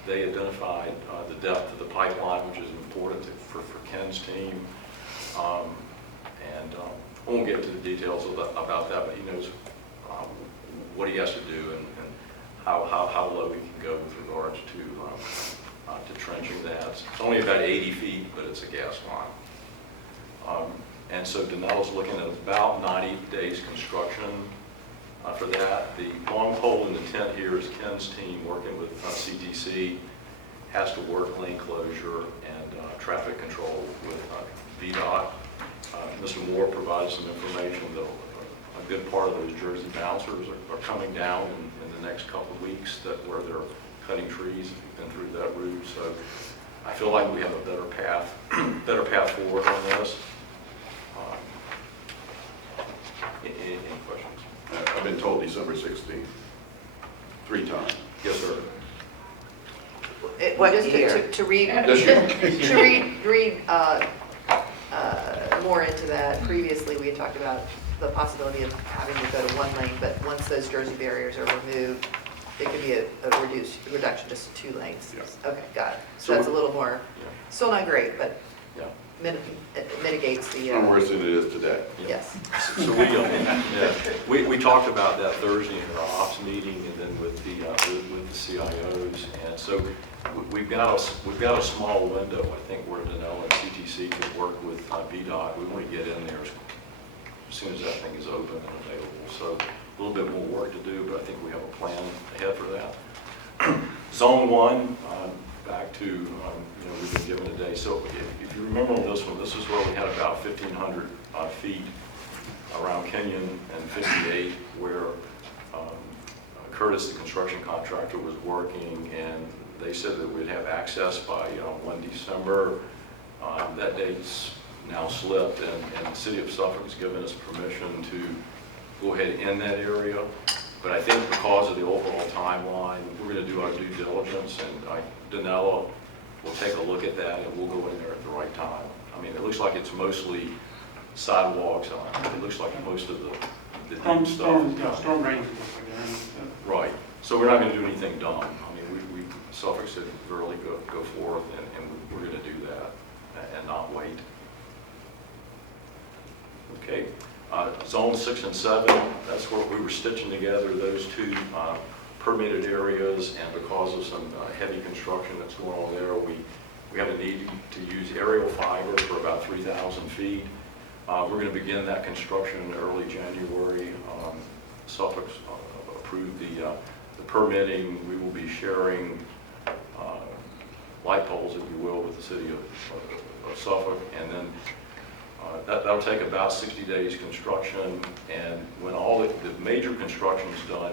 They identified the depth of the pipeline, which is important for Ken's team. And I won't get into the details about that, but he knows what he has to do and how low he can go with regards to trenching that. It's only about 80 feet, but it's a gas line. And so Danelle's looking at about 90 days construction for that. The long pole in the tent here is Ken's team working with CTC, has to work lane closure and traffic control with VDOT. Mr. Moore provided some information that a good part of those Jersey bouncers are coming down in the next couple of weeks where they're cutting trees and through that route. So I feel like we have a better path forward on this. Any questions? I've been told December 16th, 3 times. Yes, sir. What Just year? to read, This year. to read more into that, previously we had talked about the possibility of having to go to 1 lane, but once those Jersey barriers are removed, it could be a reduction just to 2 lanes. Yes. Okay, got it. So So that's a little more, Yeah. still not great, but Yeah. it mitigates the, It's worse than it is today. yes. So we talked about that Thursday in our ops meeting and then with the CIOs. And so we've got a small window, I think, where Danelle and CTC could work with VDOT. We want to get in there as soon as that thing is open and available. So a little bit more work to do, but I think we have a plan ahead for that. Zone 1, back to the day. So if you remember on this one, this is where we had about 1,500 feet around Kenyon and 58, where Curtis, the construction contractor, was working, and they said that we'd have access by 1 December. That date's now slipped, and the city of Suffolk has given us permission to go ahead in that area. But I think because of the overall timeline, we're going to do our due diligence, and Danella will take a look at that, and we'll go in there at the right time. I mean, it looks like it's mostly sidewalks. It looks like most of the deep stuff. Storm drains. Right. So we're not going to do anything dumb. I mean, we Suffolk said really go forth, and we're going to do that and not wait. Okay. Zone 6 and 7, that's where we were stitching together those two permitted areas, and because of some heavy construction that's going on there, we have a need to use aerial fiber for about 3,000 feet. We're going to begin that construction in early January. Suffolk's approved the permitting. We will be sharing light poles, if you will, with the city of Suffolk, and then that'll take about 60 days construction, and when all the major construction is done,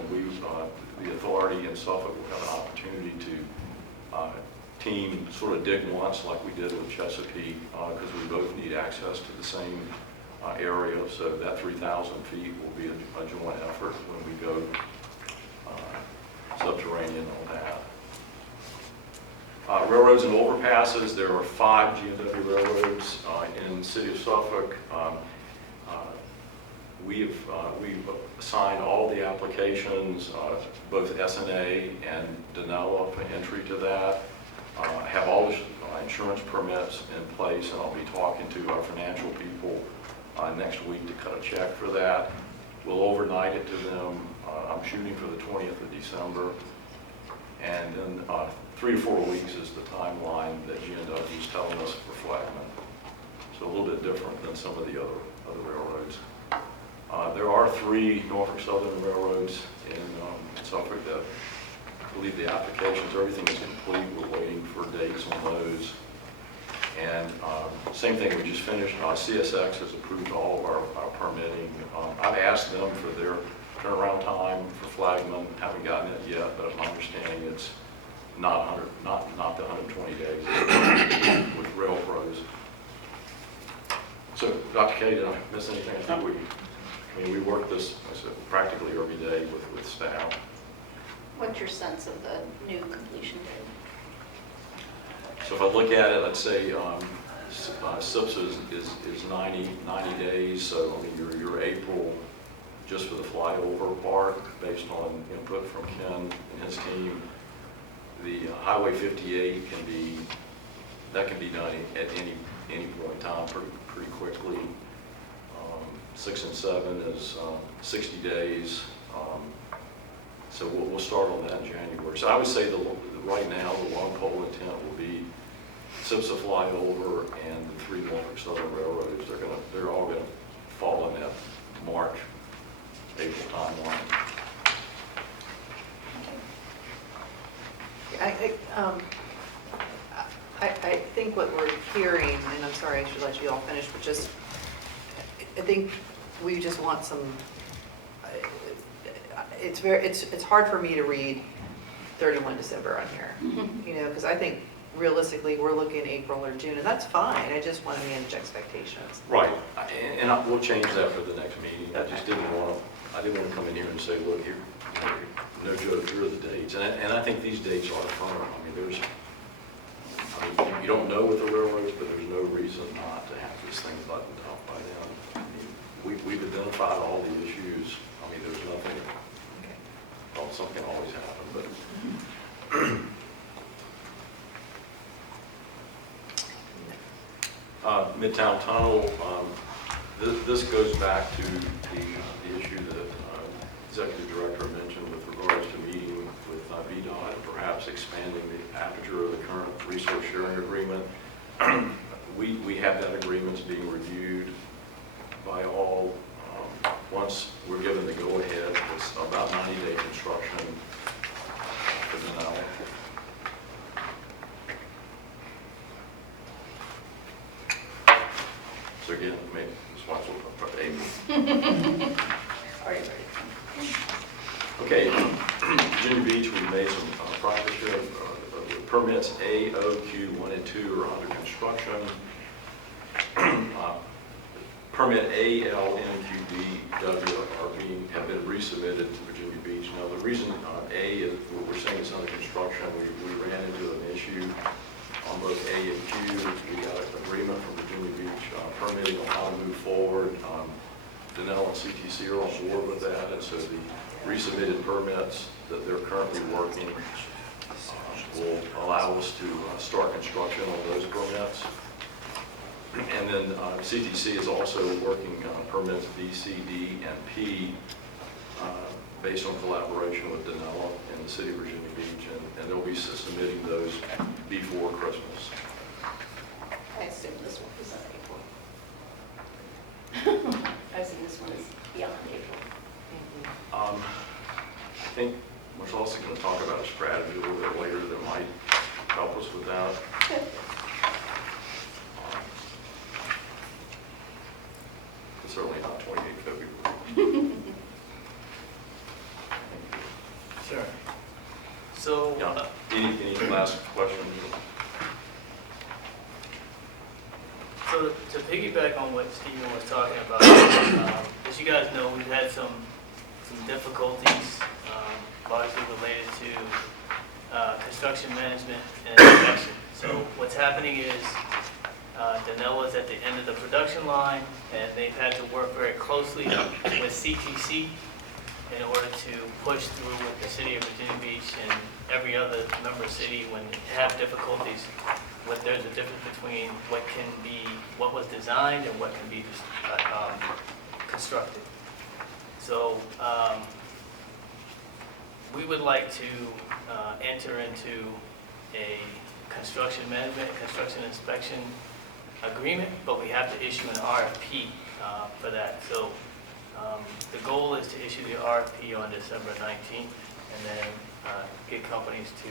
the authority in Suffolk will have an opportunity to team sort of dig once like we did with Chesapeake, because we both need access to the same area, so that 3,000 feet will be a joint effort when we go subterranean on that. Railroads and overpasses, there are 5 G&W railroads in the city of Suffolk. We've assigned all the applications, both SNA and Danella, for entry to that. Have all the insurance permits in place, and I'll be talking to our financial people next week to cut a check for that. We'll overnight it to them. I'm shooting for the 20th of December. And then 3 to 4 weeks is the timeline that G&W is telling us for flagman. So a little bit different than some of the other railroads. There are 3 Norfolk Southern railroads in Suffolk that I believe the applications, everything is complete. We're waiting for dates on those. And same thing, we just finished, CSX has approved all of our permitting. I've asked them for their turnaround time for flagman, haven't gotten it yet, but my understanding it's not the 120 days with rail pros. So, Dr. Kay, did I miss anything? I think we work this practically every day with staff. What's your sense of the new completion date? So if I look at it, let's say SIPS is 90 days, so I mean your April, just for the flyover part, based on input from Ken and his team. The Highway 58 can be done at any point in time pretty quickly. 6 and 7 is 60 days. So we'll start on that in January. So I would say right now the long pole intent will be SIPS to flyover and the 3 Norfolk Southern railroads. They're all going to fall in that March, April timeline. I think what we're hearing, and I'm sorry, I should let you all finish, but just, I think we just want some, it's hard for me to read 31 December on here, because I think realistically, we're looking April or June, and that's fine. I just want to manage expectations. Right, and we'll change that for the next meeting. I just didn't want to come in here and say, look, here, no joke, here are the dates. And I think these dates are firm. I mean, you don't know with the railroads, but there's no reason not to have this thing buttoned up by then. I mean, we've identified all the issues. I mean, there's nothing, well, something can always happen, but. Midtown Tunnel, this goes back to the issue that Executive Director mentioned with regards to meeting with VDOT and perhaps expanding the aperture of the current resource sharing agreement. We have that agreement being reviewed by all. Once we're given the go-ahead, it's about 90-day construction for Denali. Okay, Virginia Beach, we made some progress here. The permits A, O, Q 1 and 2 are under construction. Permit A, L, N, Q, D, W have been resubmitted to Virginia Beach. Now, the reason A is we're saying it's under construction. We ran into an issue on both A and Q. We got an agreement from Virginia Beach permitting on how to move forward. Danell and CTC are on board with that, and so the resubmitted permits that they're currently working will allow us to start construction on those permits. And then CTC is also working on permits B, C, D, and P based on collaboration with Danella and the City of Virginia Beach, and they'll be submitting those before Christmas. I assume this one is on April. I assume this one is beyond April. I think Marcel's going to talk about a strategy a little bit later that might help us with that. Okay. It's certainly not 28 February. Sure. So, Yeah. Any last questions? so to piggyback on what Stephen was talking about, as you guys know, we've had some difficulties, largely related to construction management and inspection. So what's happening is Danell is at the end of the production line, and they've had to work very closely with CTC in order to push through with the City of Virginia Beach and every other member city when they have difficulties. There's a difference between what was designed and what can be constructed. So we would like to enter into a construction management, construction inspection agreement, but we have to issue an RFP for that. So the goal is to issue the RFP on December 19th and then get companies to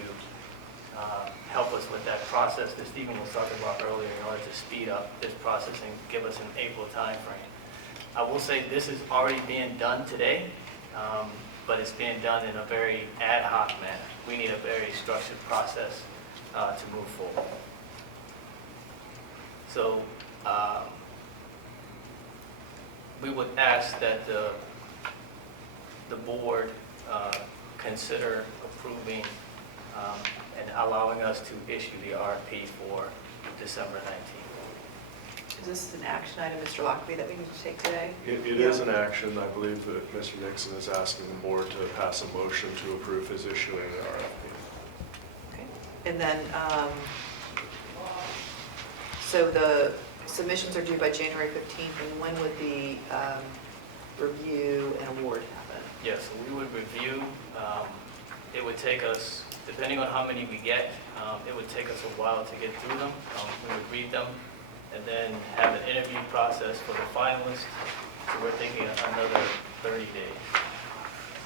help us with that process that Stephen was talking about earlier in order to speed up this process and give us an April timeframe. I will say this is already being done today, but it's being done in a very ad hoc manner. We need a very structured process to move forward. So we would ask that the board consider approving and allowing us to issue the RFP for December 19th. Is this an action item, Mr. Lockley, that we need to take today? It is an action. I believe that Mr. Nixon is asking the board to pass a motion to approve his issuing the RFP. Okay. And then, so the submissions are due by January 15th, and when would the review and award happen? Yes, so we would review. It would take us, depending on how many we get, it would take us a while to get through them. We would read them and then have an interview process for the finalists. So we're thinking another 30 days.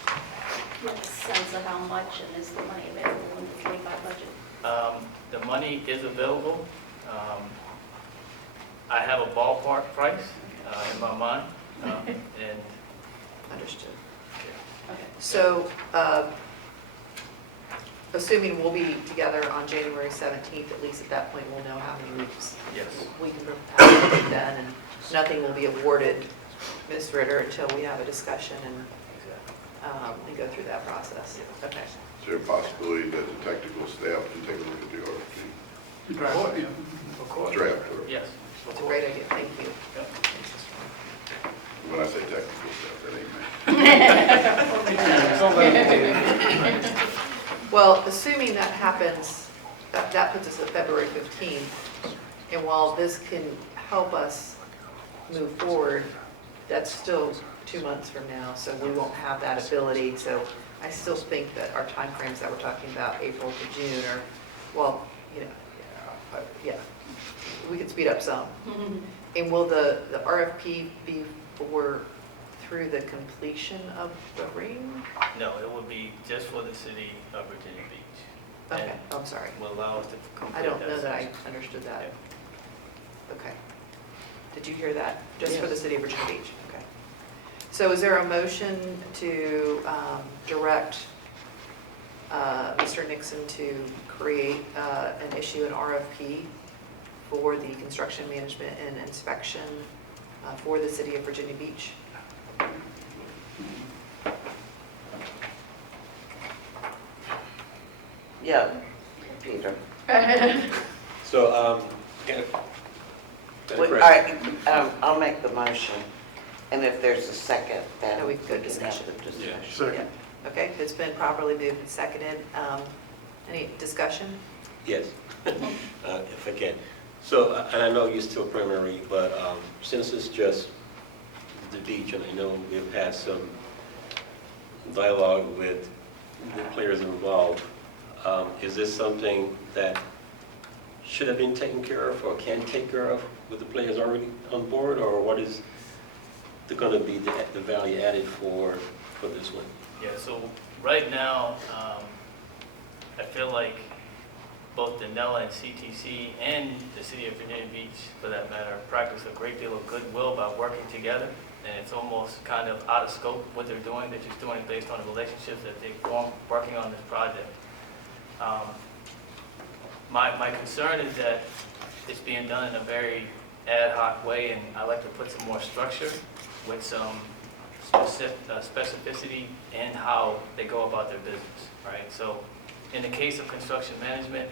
Do you have a sense of how much, and is the money available in the 25 budget? The money is available. I have a ballpark price in my mind, and Understood. Okay. So, assuming we'll be together on January 17th, at least at that point, we'll know how many weeks yes. we can have it done, and nothing will be awarded, Ms. Ritter, until we have a discussion and go through that process. Okay. Is there a possibility that the technical staff can take a look at the RFP? Of course. Draft, or Yes. It's a great idea, thank you. Yep. when I say technical staff, that ain't me. Well, assuming that happens, that puts us at February 15th, and while this can help us move forward, that's still 2 months from now, so we won't have that ability. So I still think that our timeframes that we're talking about, April to June, are, well, yeah, we could speed up some. And will the RFP be through the completion of the ring? No, it would be just for the City of Virginia Beach. Okay, And I'm sorry. will allow us to complete I that. don't know that I section. understood that. Okay. Did you hear that? Just for the City of Virginia Beach? Okay. So is there a motion to direct Mr. Nixon to create and issue an RFP for the construction management and inspection for the city of Virginia Beach? Yeah, Peter. So, yeah. Wait, all right, I'll make the motion, and if there's a second, then No, we we can can go have discussion. the discussion. Second. Okay, it's been properly moved and seconded. Any discussion? yes, if I can. So, and I know you're still primary, but since it's just the beach, and I know we've had some dialogue with the players involved, is this something that should have been taken care of or can take care of with the players already on board, or what is going to be the value added for this one? Yeah, so right now, I feel like both Danella and CTC and the city of Virginia Beach, for that matter, practice a great deal of goodwill by working together. And it's almost kind of out of scope what they're doing. They're just doing it based on the relationships that they form working on this project. My concern is that it's being done in a very ad hoc way, and I like to put some more structure with some specificity in how they go about their business, right? So in the case of construction management,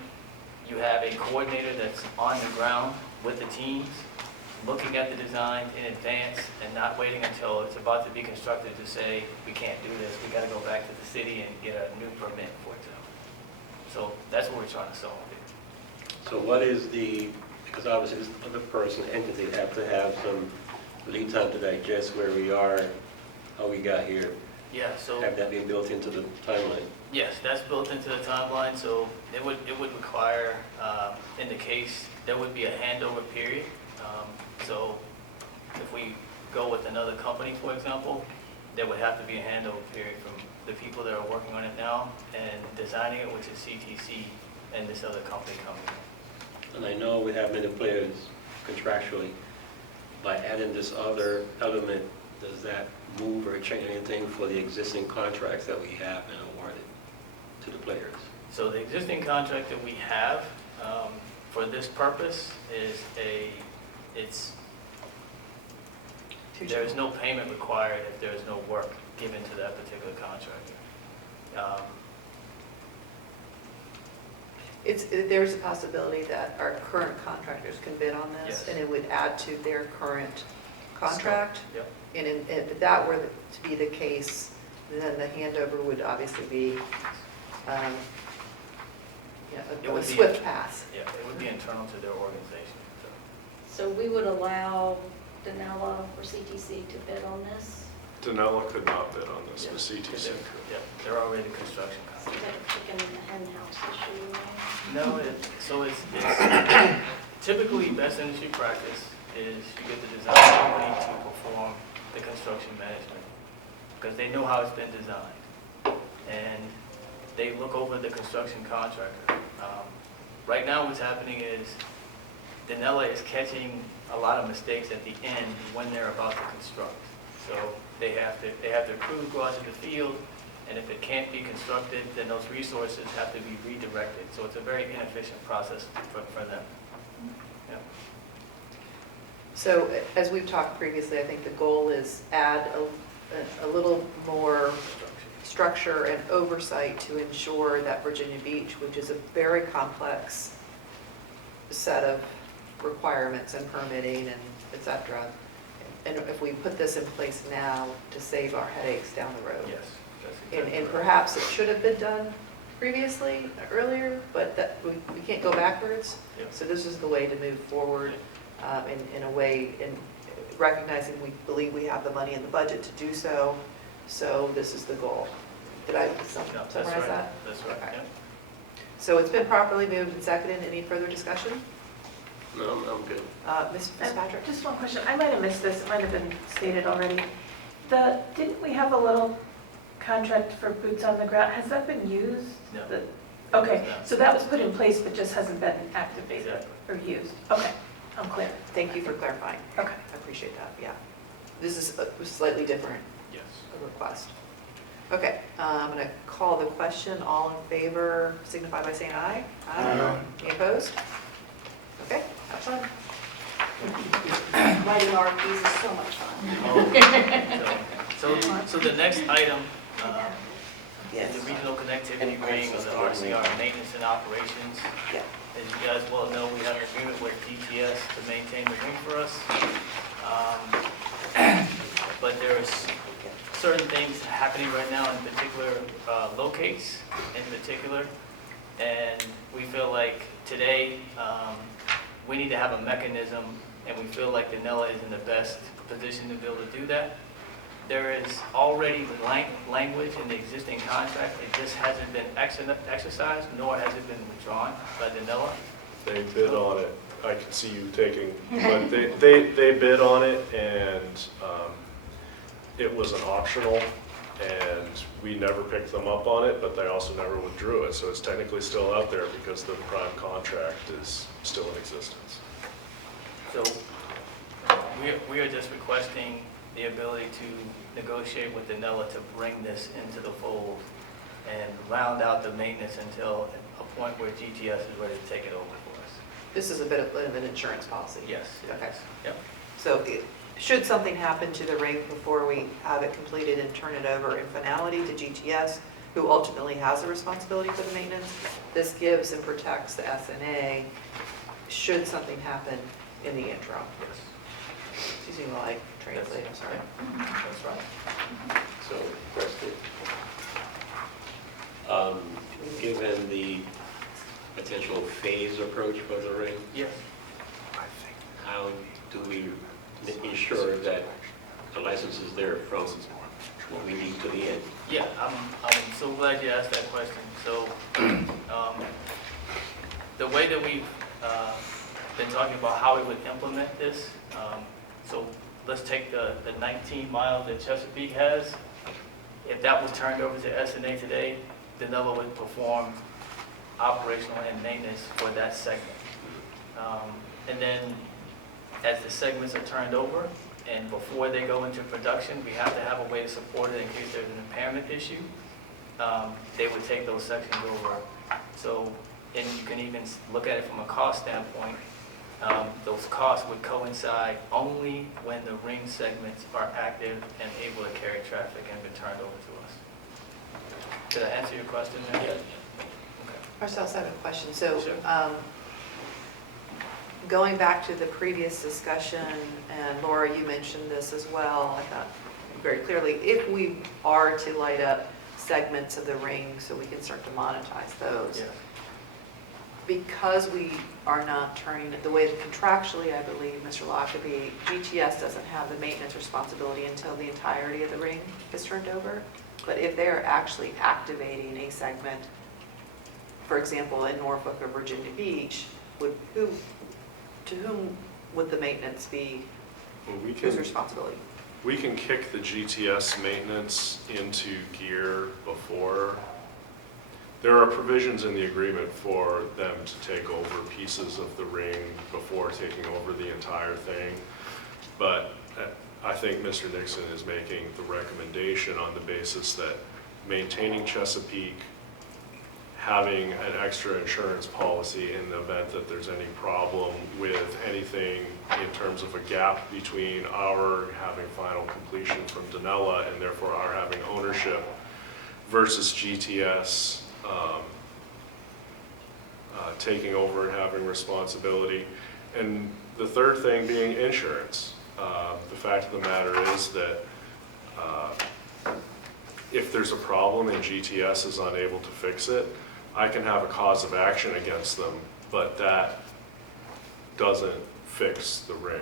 you have a coordinator that's on the ground with the teams, looking at the design in advance and not waiting until it's about to be constructed to say, we can't do this, we gotta go back to the city and get a new permit, for example. So that's what we're trying to solve here. So what is because obviously this other person, entity, have to have some lead time to digest where we are, how we got here. Yeah, so. Have that been built into the timeline? Yes, that's built into the timeline, so it would require, in the case, there would be a handover period. So if we go with another company, for example, there would have to be a handover period from the people that are working on it now and designing it, which is CTC, and this other company coming in. And I know we have many players contractually. By adding this other element, does that move or change anything for the existing contracts that we have and awarded to the players? So the existing contract that we have for this purpose is there is no payment required if there is no work given to that particular contractor. There's a possibility that our current contractors can bid on this, Yes. and it would add to their current contract. Yep. And if that were to be the case, then the handover would obviously be, It a would be- swift pass. Yeah, it would be internal to their organization. So we would allow Danella or CTC to bid on this? Danella could not bid on this, Yeah. but CTC. Yeah, they're already the construction So contractor. we have a chicken in the hen house issue, right? No, so it's typically best industry practice is you get the design company to perform the construction management because they know how it's been designed. And they look over the construction contractor. Right now what's happening is Danella is catching a lot of mistakes at the end when they're about to construct. So they have their crews go out to the field, and if it can't be constructed, then those resources have to be redirected. So it's a very inefficient process for them. Yeah. So as we've talked previously, I think the goal is add a little more structure and oversight to ensure that Virginia Beach, which is a very complex set of requirements and permitting and et cetera, and if we put this in place now to save our headaches down the road. Yes. That's exactly And right. perhaps it should have been done previously, earlier, but that, we can't go backwards. Yep. So this is the way to move forward in a way, in recognizing we believe we have the money in the budget to do so. So this is the goal. Did I No, that's summarize right. that? That's right, Okay. yeah. So it's been properly moved and seconded. Any further discussion? No, I'm good. Ms. Patrick? Just one question, I might have missed this, it might have been stated already. Didn't we have a little contract for boots on the ground? Has that been used? No. Okay, so that was put in place but just hasn't been activated Exactly. or used? Okay, I'm clear. Thank you for clarifying. Okay. I appreciate that, yeah. This is slightly different a request. Okay, I'm going to call the question. All in favor signify by saying aye. Aye. Any opposed? Okay, have fun. Writing RFPs is so much fun. So the next item, Yes. the regional connectivity ring of the RCR maintenance and operations. Yeah. As you guys well know, we have an agreement with DTS to maintain the ring for us. But there's certain things happening right now in particular locates in particular. And we feel like today we need to have a mechanism, and we feel like Danella is in the best position to be able to do that. There is already language in the existing contract. It just hasn't been exercised, nor has it been withdrawn by Danella. They bid on it. I can see you taking, but they bid on it, and it was an optional, and we never picked them up on it, but they also never withdrew it. So it's technically still out there because the prime contract is still in existence. So we are just requesting the ability to negotiate with Danella to bring this into the fold and round out the maintenance until a point where GTS is ready to take it over for us. This is a bit of an insurance policy. Yes. Okay. Yep. So should something happen to the ring before we have it completed and turn it over in finality to GTS, who ultimately has the responsibility for the maintenance, this gives and protects the SNA should something happen in the interim. Yes. Excuse me while I translate, I'm sorry. That's right. So, question. Given the potential phase approach for the ring, Yes. how do we ensure that the license is there from what we need to the end? Yeah, I'm so glad you asked that question. So the way that we've been talking about how we would implement this, so let's take the 19 miles that Chesapeake has. If that was turned over to SNA today, Danella would perform operational and maintenance for that segment. And then as the segments are turned over and before they go into production, we have to have a way to support it in case there's an impairment issue. They would take those sections over. So, and you can even look at it from a cost standpoint. Those costs would coincide only when the ring segments are active and able to carry traffic and be turned over to us. Did I answer your question there? Yeah. Okay. Marcellus, I have a question. So Sure. going back to the previous discussion, and Laura, you mentioned this as well, I thought very clearly, if we are to light up segments of the ring so we can start to monetize those, Yeah. because we are not turning it, the way that contractually, I believe, Mr. Lockerbie, GTS doesn't have the maintenance responsibility until the entirety of the ring is turned over. But if they're actually activating a segment, for example, in Norfolk or Virginia Beach, to whom would the maintenance be? Well, Whose responsibility? we can kick the GTS maintenance into gear before. There are provisions in the agreement for them to take over pieces of the ring before taking over the entire thing. But I think Mr. Nixon is making the recommendation on the basis that maintaining Chesapeake, having an extra insurance policy in the event that there's any problem with anything in terms of a gap between our having final completion from Danella and therefore our having ownership versus GTS taking over and having responsibility. And the third thing being insurance. The fact of the matter is that if there's a problem and GTS is unable to fix it, I can have a cause of action against them, but that doesn't fix the ring.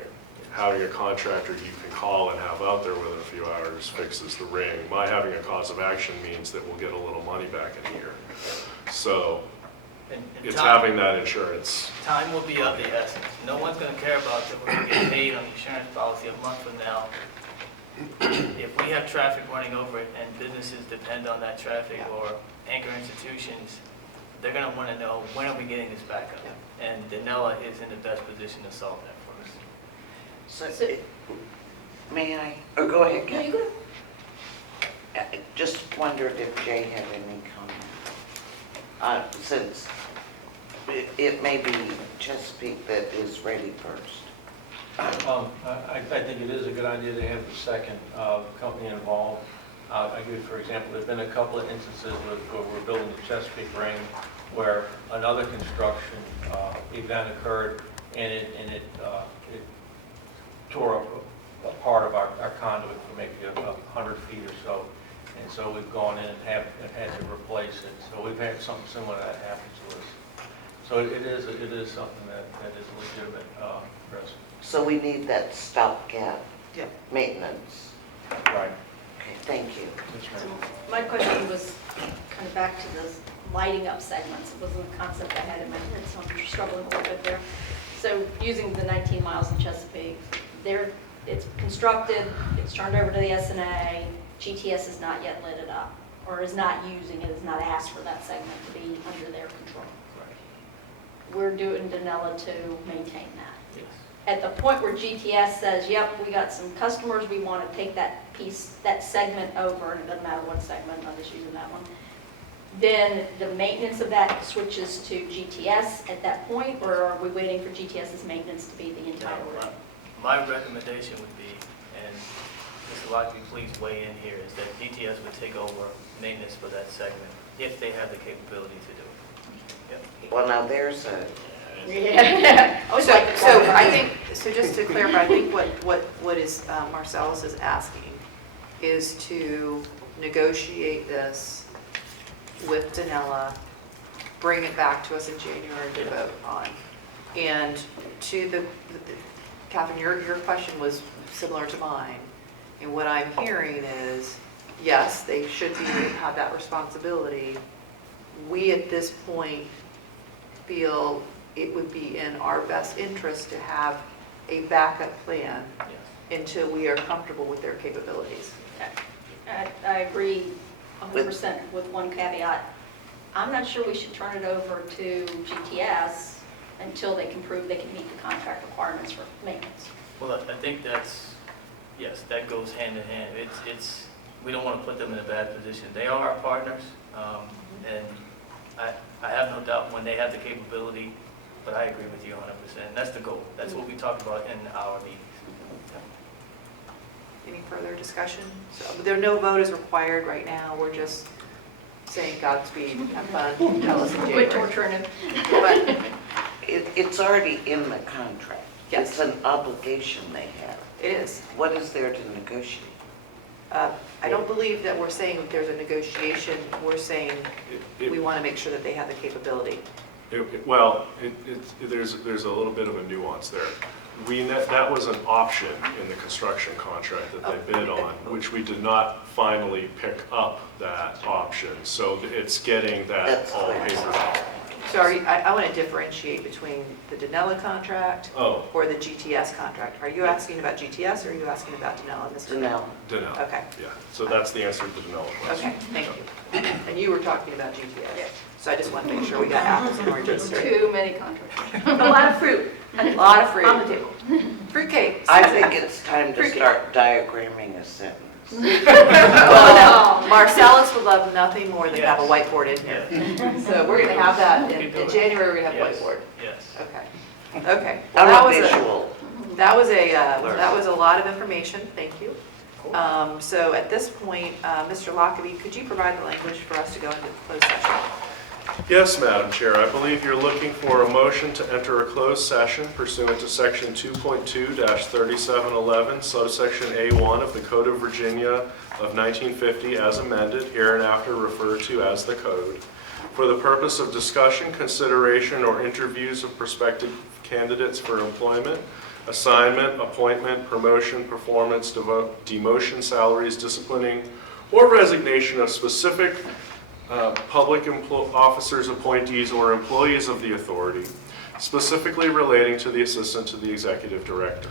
Having a contractor you can call and have out there within a few hours fixes the ring. My having a cause of action means that we'll get a little money back in here. So And it's time- having that insurance. Time will be of the essence. No one's going to care about that we're going to get paid on the insurance policy a month from now. If we have traffic running over it and businesses depend on that traffic or anchor institutions, they're going to want to know, when are we getting this back up? And Danella is in the best position to solve that for us. So, may I? Oh, go ahead, No, Ken. you go. I just wondered if Jay had any comment. Since it may be Chesapeake that is ready first. I think it is a good idea to have the second company involved. I give, for example, there's been a couple of instances where we're building the Chesapeake ring where another construction event occurred and it tore up a part of our conduit for maybe 100 feet or so. And so we've gone in and had to replace it. So we've had something similar to that happen to us. So it is something that is a legitimate risk. So we need that stopgap Yeah. maintenance. Right. Okay, thank you. My question was kind of back to the lighting up segments. It wasn't a concept I had in my head, so I'm struggling a little bit there. So using the 19 miles in Chesapeake, it's constructed, it's turned over to the SNA, GTS has not yet lit it up, or is not using it, has not asked for that segment to be under their control. We're doing Danella to maintain that. Yes. At the point where GTS says, yep, we got some customers, we want to take that piece, that segment over, and it doesn't matter what segment, I'm just using that one, then the maintenance of that switches to GTS at that point, or are we waiting for GTS's maintenance to be the entire route? My recommendation would be, and Mr. Lockley, please weigh in here, is that GTS would take over maintenance for that segment if they have the capability to do it. Yep. Well, now there's a, Yeah. So just to clarify, I think what is Marcellus is asking is to negotiate this with Danella, bring it back to us in January to vote on. And to Catherine, your question was similar to mine. And what I'm hearing is, yes, they should have that responsibility. We at this point feel it would be in our best interest to have a backup plan until we are comfortable with their capabilities. I agree 100% with one caveat. I'm not sure we should turn it over to GTS until they can prove they can meet the contract requirements for maintenance. Well, I think yes, that goes hand in hand. We don't want to put them in a bad position. They are our partners, and I have no doubt when they have the capability, but I agree with you 100%. That's the goal. That's what we talked about in our meetings. Any further discussion? So no vote is required right now. We're just saying Godspeed, have fun, tell us in January. Quit torturing him. But it's already in the contract. Yes. It's an obligation they have. it is. What is there to negotiate? I don't believe that we're saying that there's a negotiation. We're saying we want to make sure that they have the capability. There's a little bit of a nuance there. That was an option in the construction contract that they bid on, which we did not finally pick up that option. So it's getting that That's all clear. papered out. So I want to differentiate between the Danella contract Oh. or the GTS contract. Are you asking about GTS or are you asking about Danella, Mr. Danella. Danella. Okay. Yeah, so that's the answer to the Danella question. Okay, thank you. And you were talking about GTS. So I just want to make sure we got apples and oranges straight. Too many contracts. A lot of fruit. A lot of fruit. On the table. Fruitcake. I think it's time to start diagramming a sentence. Well, no, Marcellus would love nothing more than have a Yes. whiteboard in here. So we're going to have that in January, we're going to have Yes. whiteboard. Yes. Okay. Okay. Well, I'm that a was visual. that was a lot of information. Thank you. So at this point, Mr. Lockaby, could you provide the language for us to go into closed session? Yes, Madam Chair, I believe you're looking for a motion to enter a closed session pursuant to Section 2.2-3711, subsection A1 of the Code of Virginia of 1950 as amended, hereinafter referred to as the Code, for the purpose of discussion, consideration, or interviews of prospective candidates for employment, assignment, appointment, promotion, performance, demotion, salaries, disciplining, or resignation of specific public officers, appointees, or employees of the authority, specifically relating to the assistant to the executive director.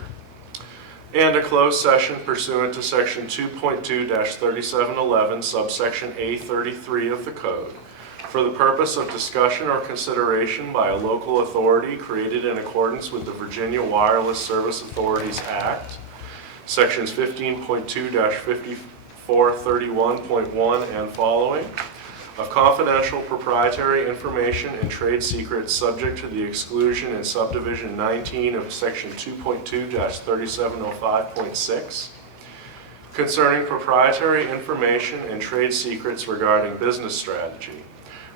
And a closed session pursuant to Section 2.2-3711, subsection A33 of the Code, for the purpose of discussion or consideration by a local authority created in accordance with the Virginia Wireless Service Authorities Act, Sections 15.2-54 431.1 and following of confidential proprietary information and trade secrets subject to the exclusion in subdivision 19 of section 2.2-3705.6 concerning proprietary information and trade secrets regarding business strategy,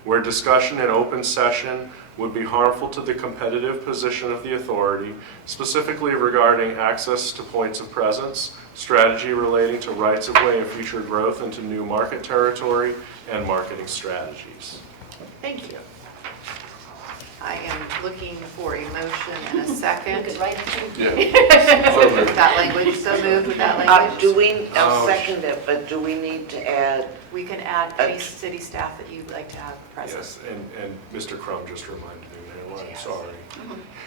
where discussion in open session would be harmful to the competitive position of the authority, specifically regarding access to points of presence, strategy relating to rights of way and future growth into new market territory, and marketing strategies. Thank you. I am looking for a motion and a second. Good, right? Yeah. With that language, so moved with that language. I'll second it, but do we need to add? We can add any city staff that you'd like to have present. Yes, and Mr. Crum just reminded me, Mayor, I'm sorry.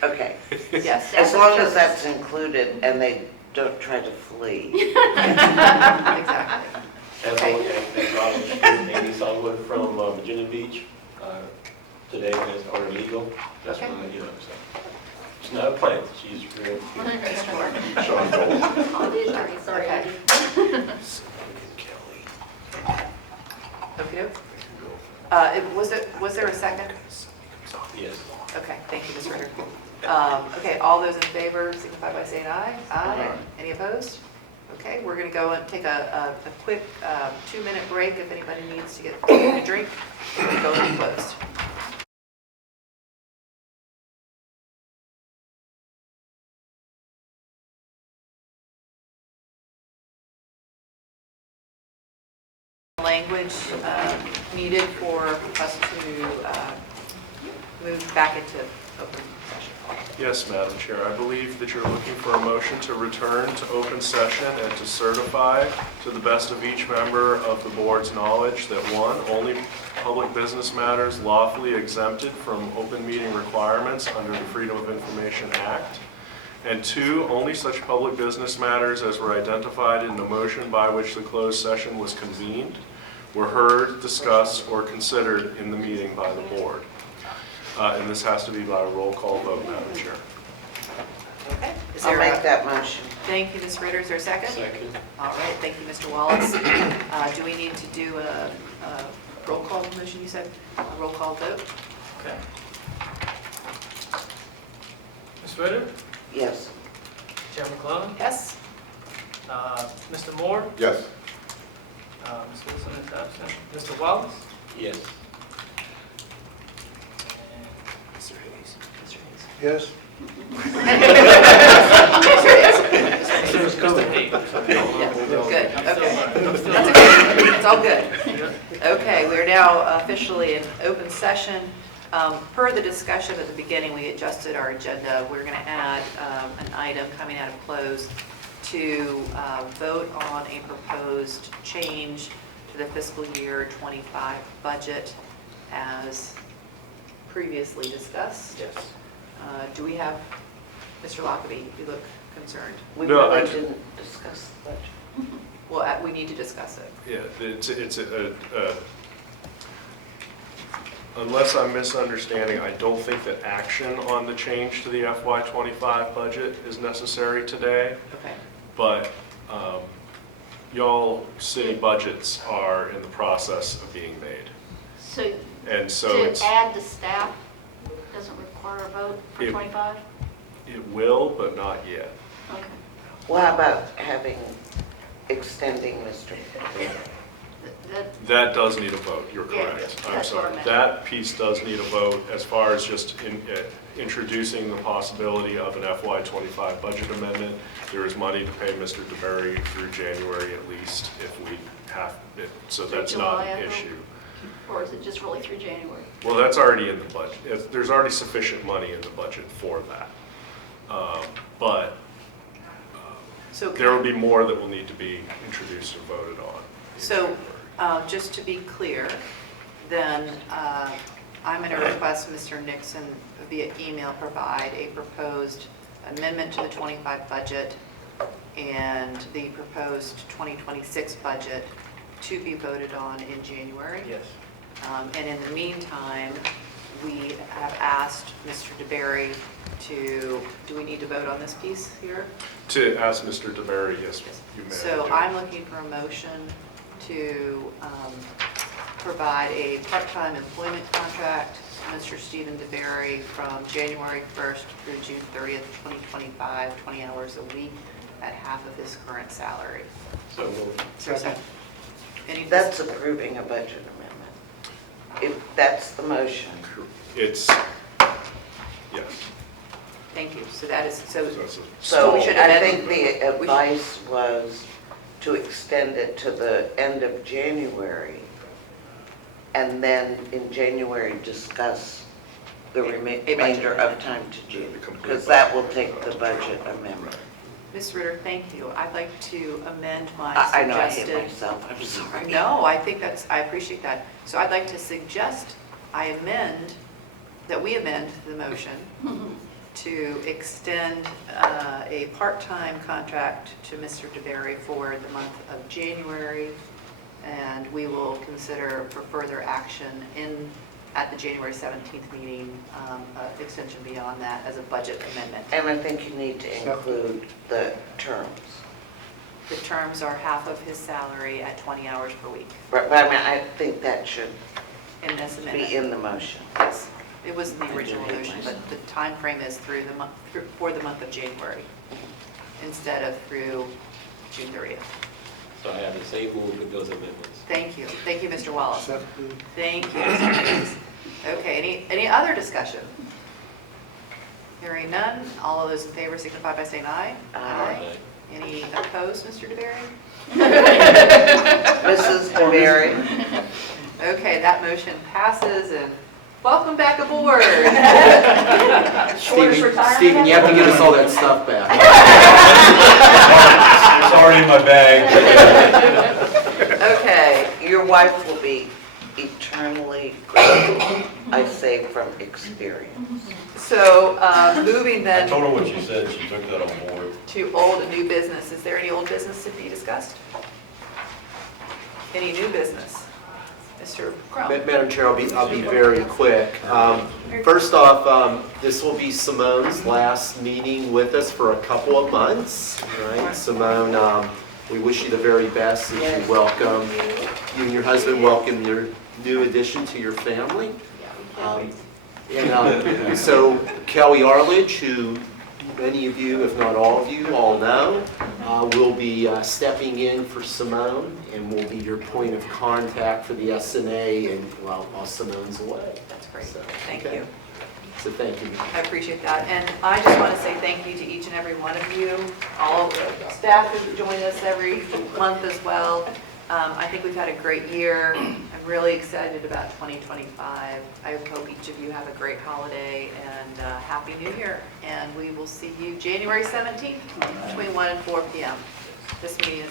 Okay, Yes. as long as that's included and they don't try to flee. Exactly. And Okay. acknowledge Amy Sunwood from Virginia Beach. Today is our legal. That's Okay. why, you know, so. She's not a plant, she's real. Sean Cole. Oh, the attorney, sorry. Okay. Eddie. Okay. Was there a second? Yes. Okay, thank you, Ms. Ritter. Okay, all those in favor signify by saying aye. Aye. Any opposed? Okay, we're going to go and take a quick 2-minute break if anybody needs to get a drink. We'll go and closed. Language needed for us to move back into open session. Yes, Madam Chair, I believe that you're looking for a motion to return to open session and to certify to the best of each member of the board's knowledge that 1, only public business matters lawfully exempted from open meeting requirements under the Freedom of Information Act, and 2, only such public business matters as were identified in the motion by which the closed session was convened were heard, discussed, or considered in the meeting by the board. And this has to be by a roll call vote, Madam Chair. Okay. Is I'll there make a- that motion. Thank you, Ms. Ritter. Is there a second? Second. All right, thank you, Mr. Wallace. Do we need to do a roll call motion, you said? A roll call vote? Okay. Ms. Ritter? Yes. Chair McClellan? Yes? Mr. Moore? Yes. Ms. Wilson is absent. Mr. Wallace? Yes. And Mr. Hayes? Mr. Hayes? Yes? Mr. Hayes. Good, I'm still okay. learning. I'm still That's learning. okay. It's all good. Yeah. Okay, we are now officially in open session. Per the discussion at the beginning, we adjusted our agenda. We're going to add an item coming out of close to vote on a proposed change to the fiscal year 25 budget as previously discussed. Yes. Do we have, Mr. Lockaby, you look concerned. We No, really I- didn't discuss the budget. Well, we need to discuss it. Yeah, unless I'm misunderstanding, I don't think that action on the change to the FY25 budget is necessary today, Okay. but y'all city budgets are in the process of being made. So And so to it's, add the staff doesn't require a vote for It- 25? it will, but not yet. Okay. Well, how about extending Mr. That- That does need a vote, you're Yeah, correct. I'm that's what I sorry. meant. That piece does need a vote as far as just introducing the possibility of an FY25 budget amendment. There is money to pay Mr. DeBerry through January at least if we have it, so Through that's not July, I an thought. issue. Or is it just really through January? Well, that's already in the budget. There's already sufficient money in the budget for that. But So there will be more that will need to be introduced and voted on. in So, January. just to be clear, then I'm going to request Mr. Nixon via email provide a proposed amendment to the 25 budget and the proposed 2026 budget to be voted on in January. Yes. And in the meantime, we have asked Mr. DeBerry to, do we need to vote on this piece here? To ask Mr. DeBerry, yes, you may. So I'm looking for a motion to provide a part-time employment contract to Mr. Stephen DeBerry from January 1st through June 30th, 2025, 20 hours a week at half of his current salary. So we'll Is there a second? Any That's approving a budget amendment. If that's the motion. It's, yes. Thank you. So that is, So that's a- So we should I amend- think the advice was to extend it to the end of January, and then in January discuss the remainder of time to June, because that will take the budget amendment. Ms. Ritter, thank you. I'd like to amend my I know I hate suggested. myself, I'm sorry. No, I think I appreciate that. So I'd like to suggest that we amend the motion to extend a part-time contract to Mr. DeBerry for the month of January, and we will consider for further action at the January 17th meeting, extension beyond that as a budget amendment. And I think you need to include the terms. The terms are half of his salary at 20 hours per week But I mean, I think that should in this amendment. be in the motion. Yes, it was in the original motion, but the time frame is for the month of January instead of through June 30th. So I have the same move with those amendments. Thank you. Thank you, Mr. Wallace. Accepted. Thank you, Mr. Hayes. Okay, any other discussion? Hearing none, all of those in favor signify by saying aye. Aye. Any opposed, Mr. DeBerry? Mrs. DeBerry? Okay, that motion passes, and welcome back aboard. Stephen, you have to give us all that stuff back. It's already in my bag. Okay, your wife will be eternally grateful, I say from experience. So, moving I then told her what she said, she took that on board. to old and new business. Is there any old business to be discussed? Any new business? Mr. Crum? Madam Chair, I'll be very quick. First off, this will be Simone's last meeting with us for a couple of months, right? Simone, we wish you the very best as you welcome, you and your husband welcome your new addition to your family. So Kelly Arledge, who many of you, if not all of you, all know, will be stepping in for Simone and will be your point of contact for the SNA and while Simone's away. That's great. So, Thank okay. you. So thank you. I appreciate that. And I just want to say thank you to each and every one of you, all of the staff who join us every month as well. I think we've had a great year. I'm really excited about 2025. I hope each of you have a great holiday and Happy New Year. And we will see you January 17th between 1 and 4 p.m. This meeting is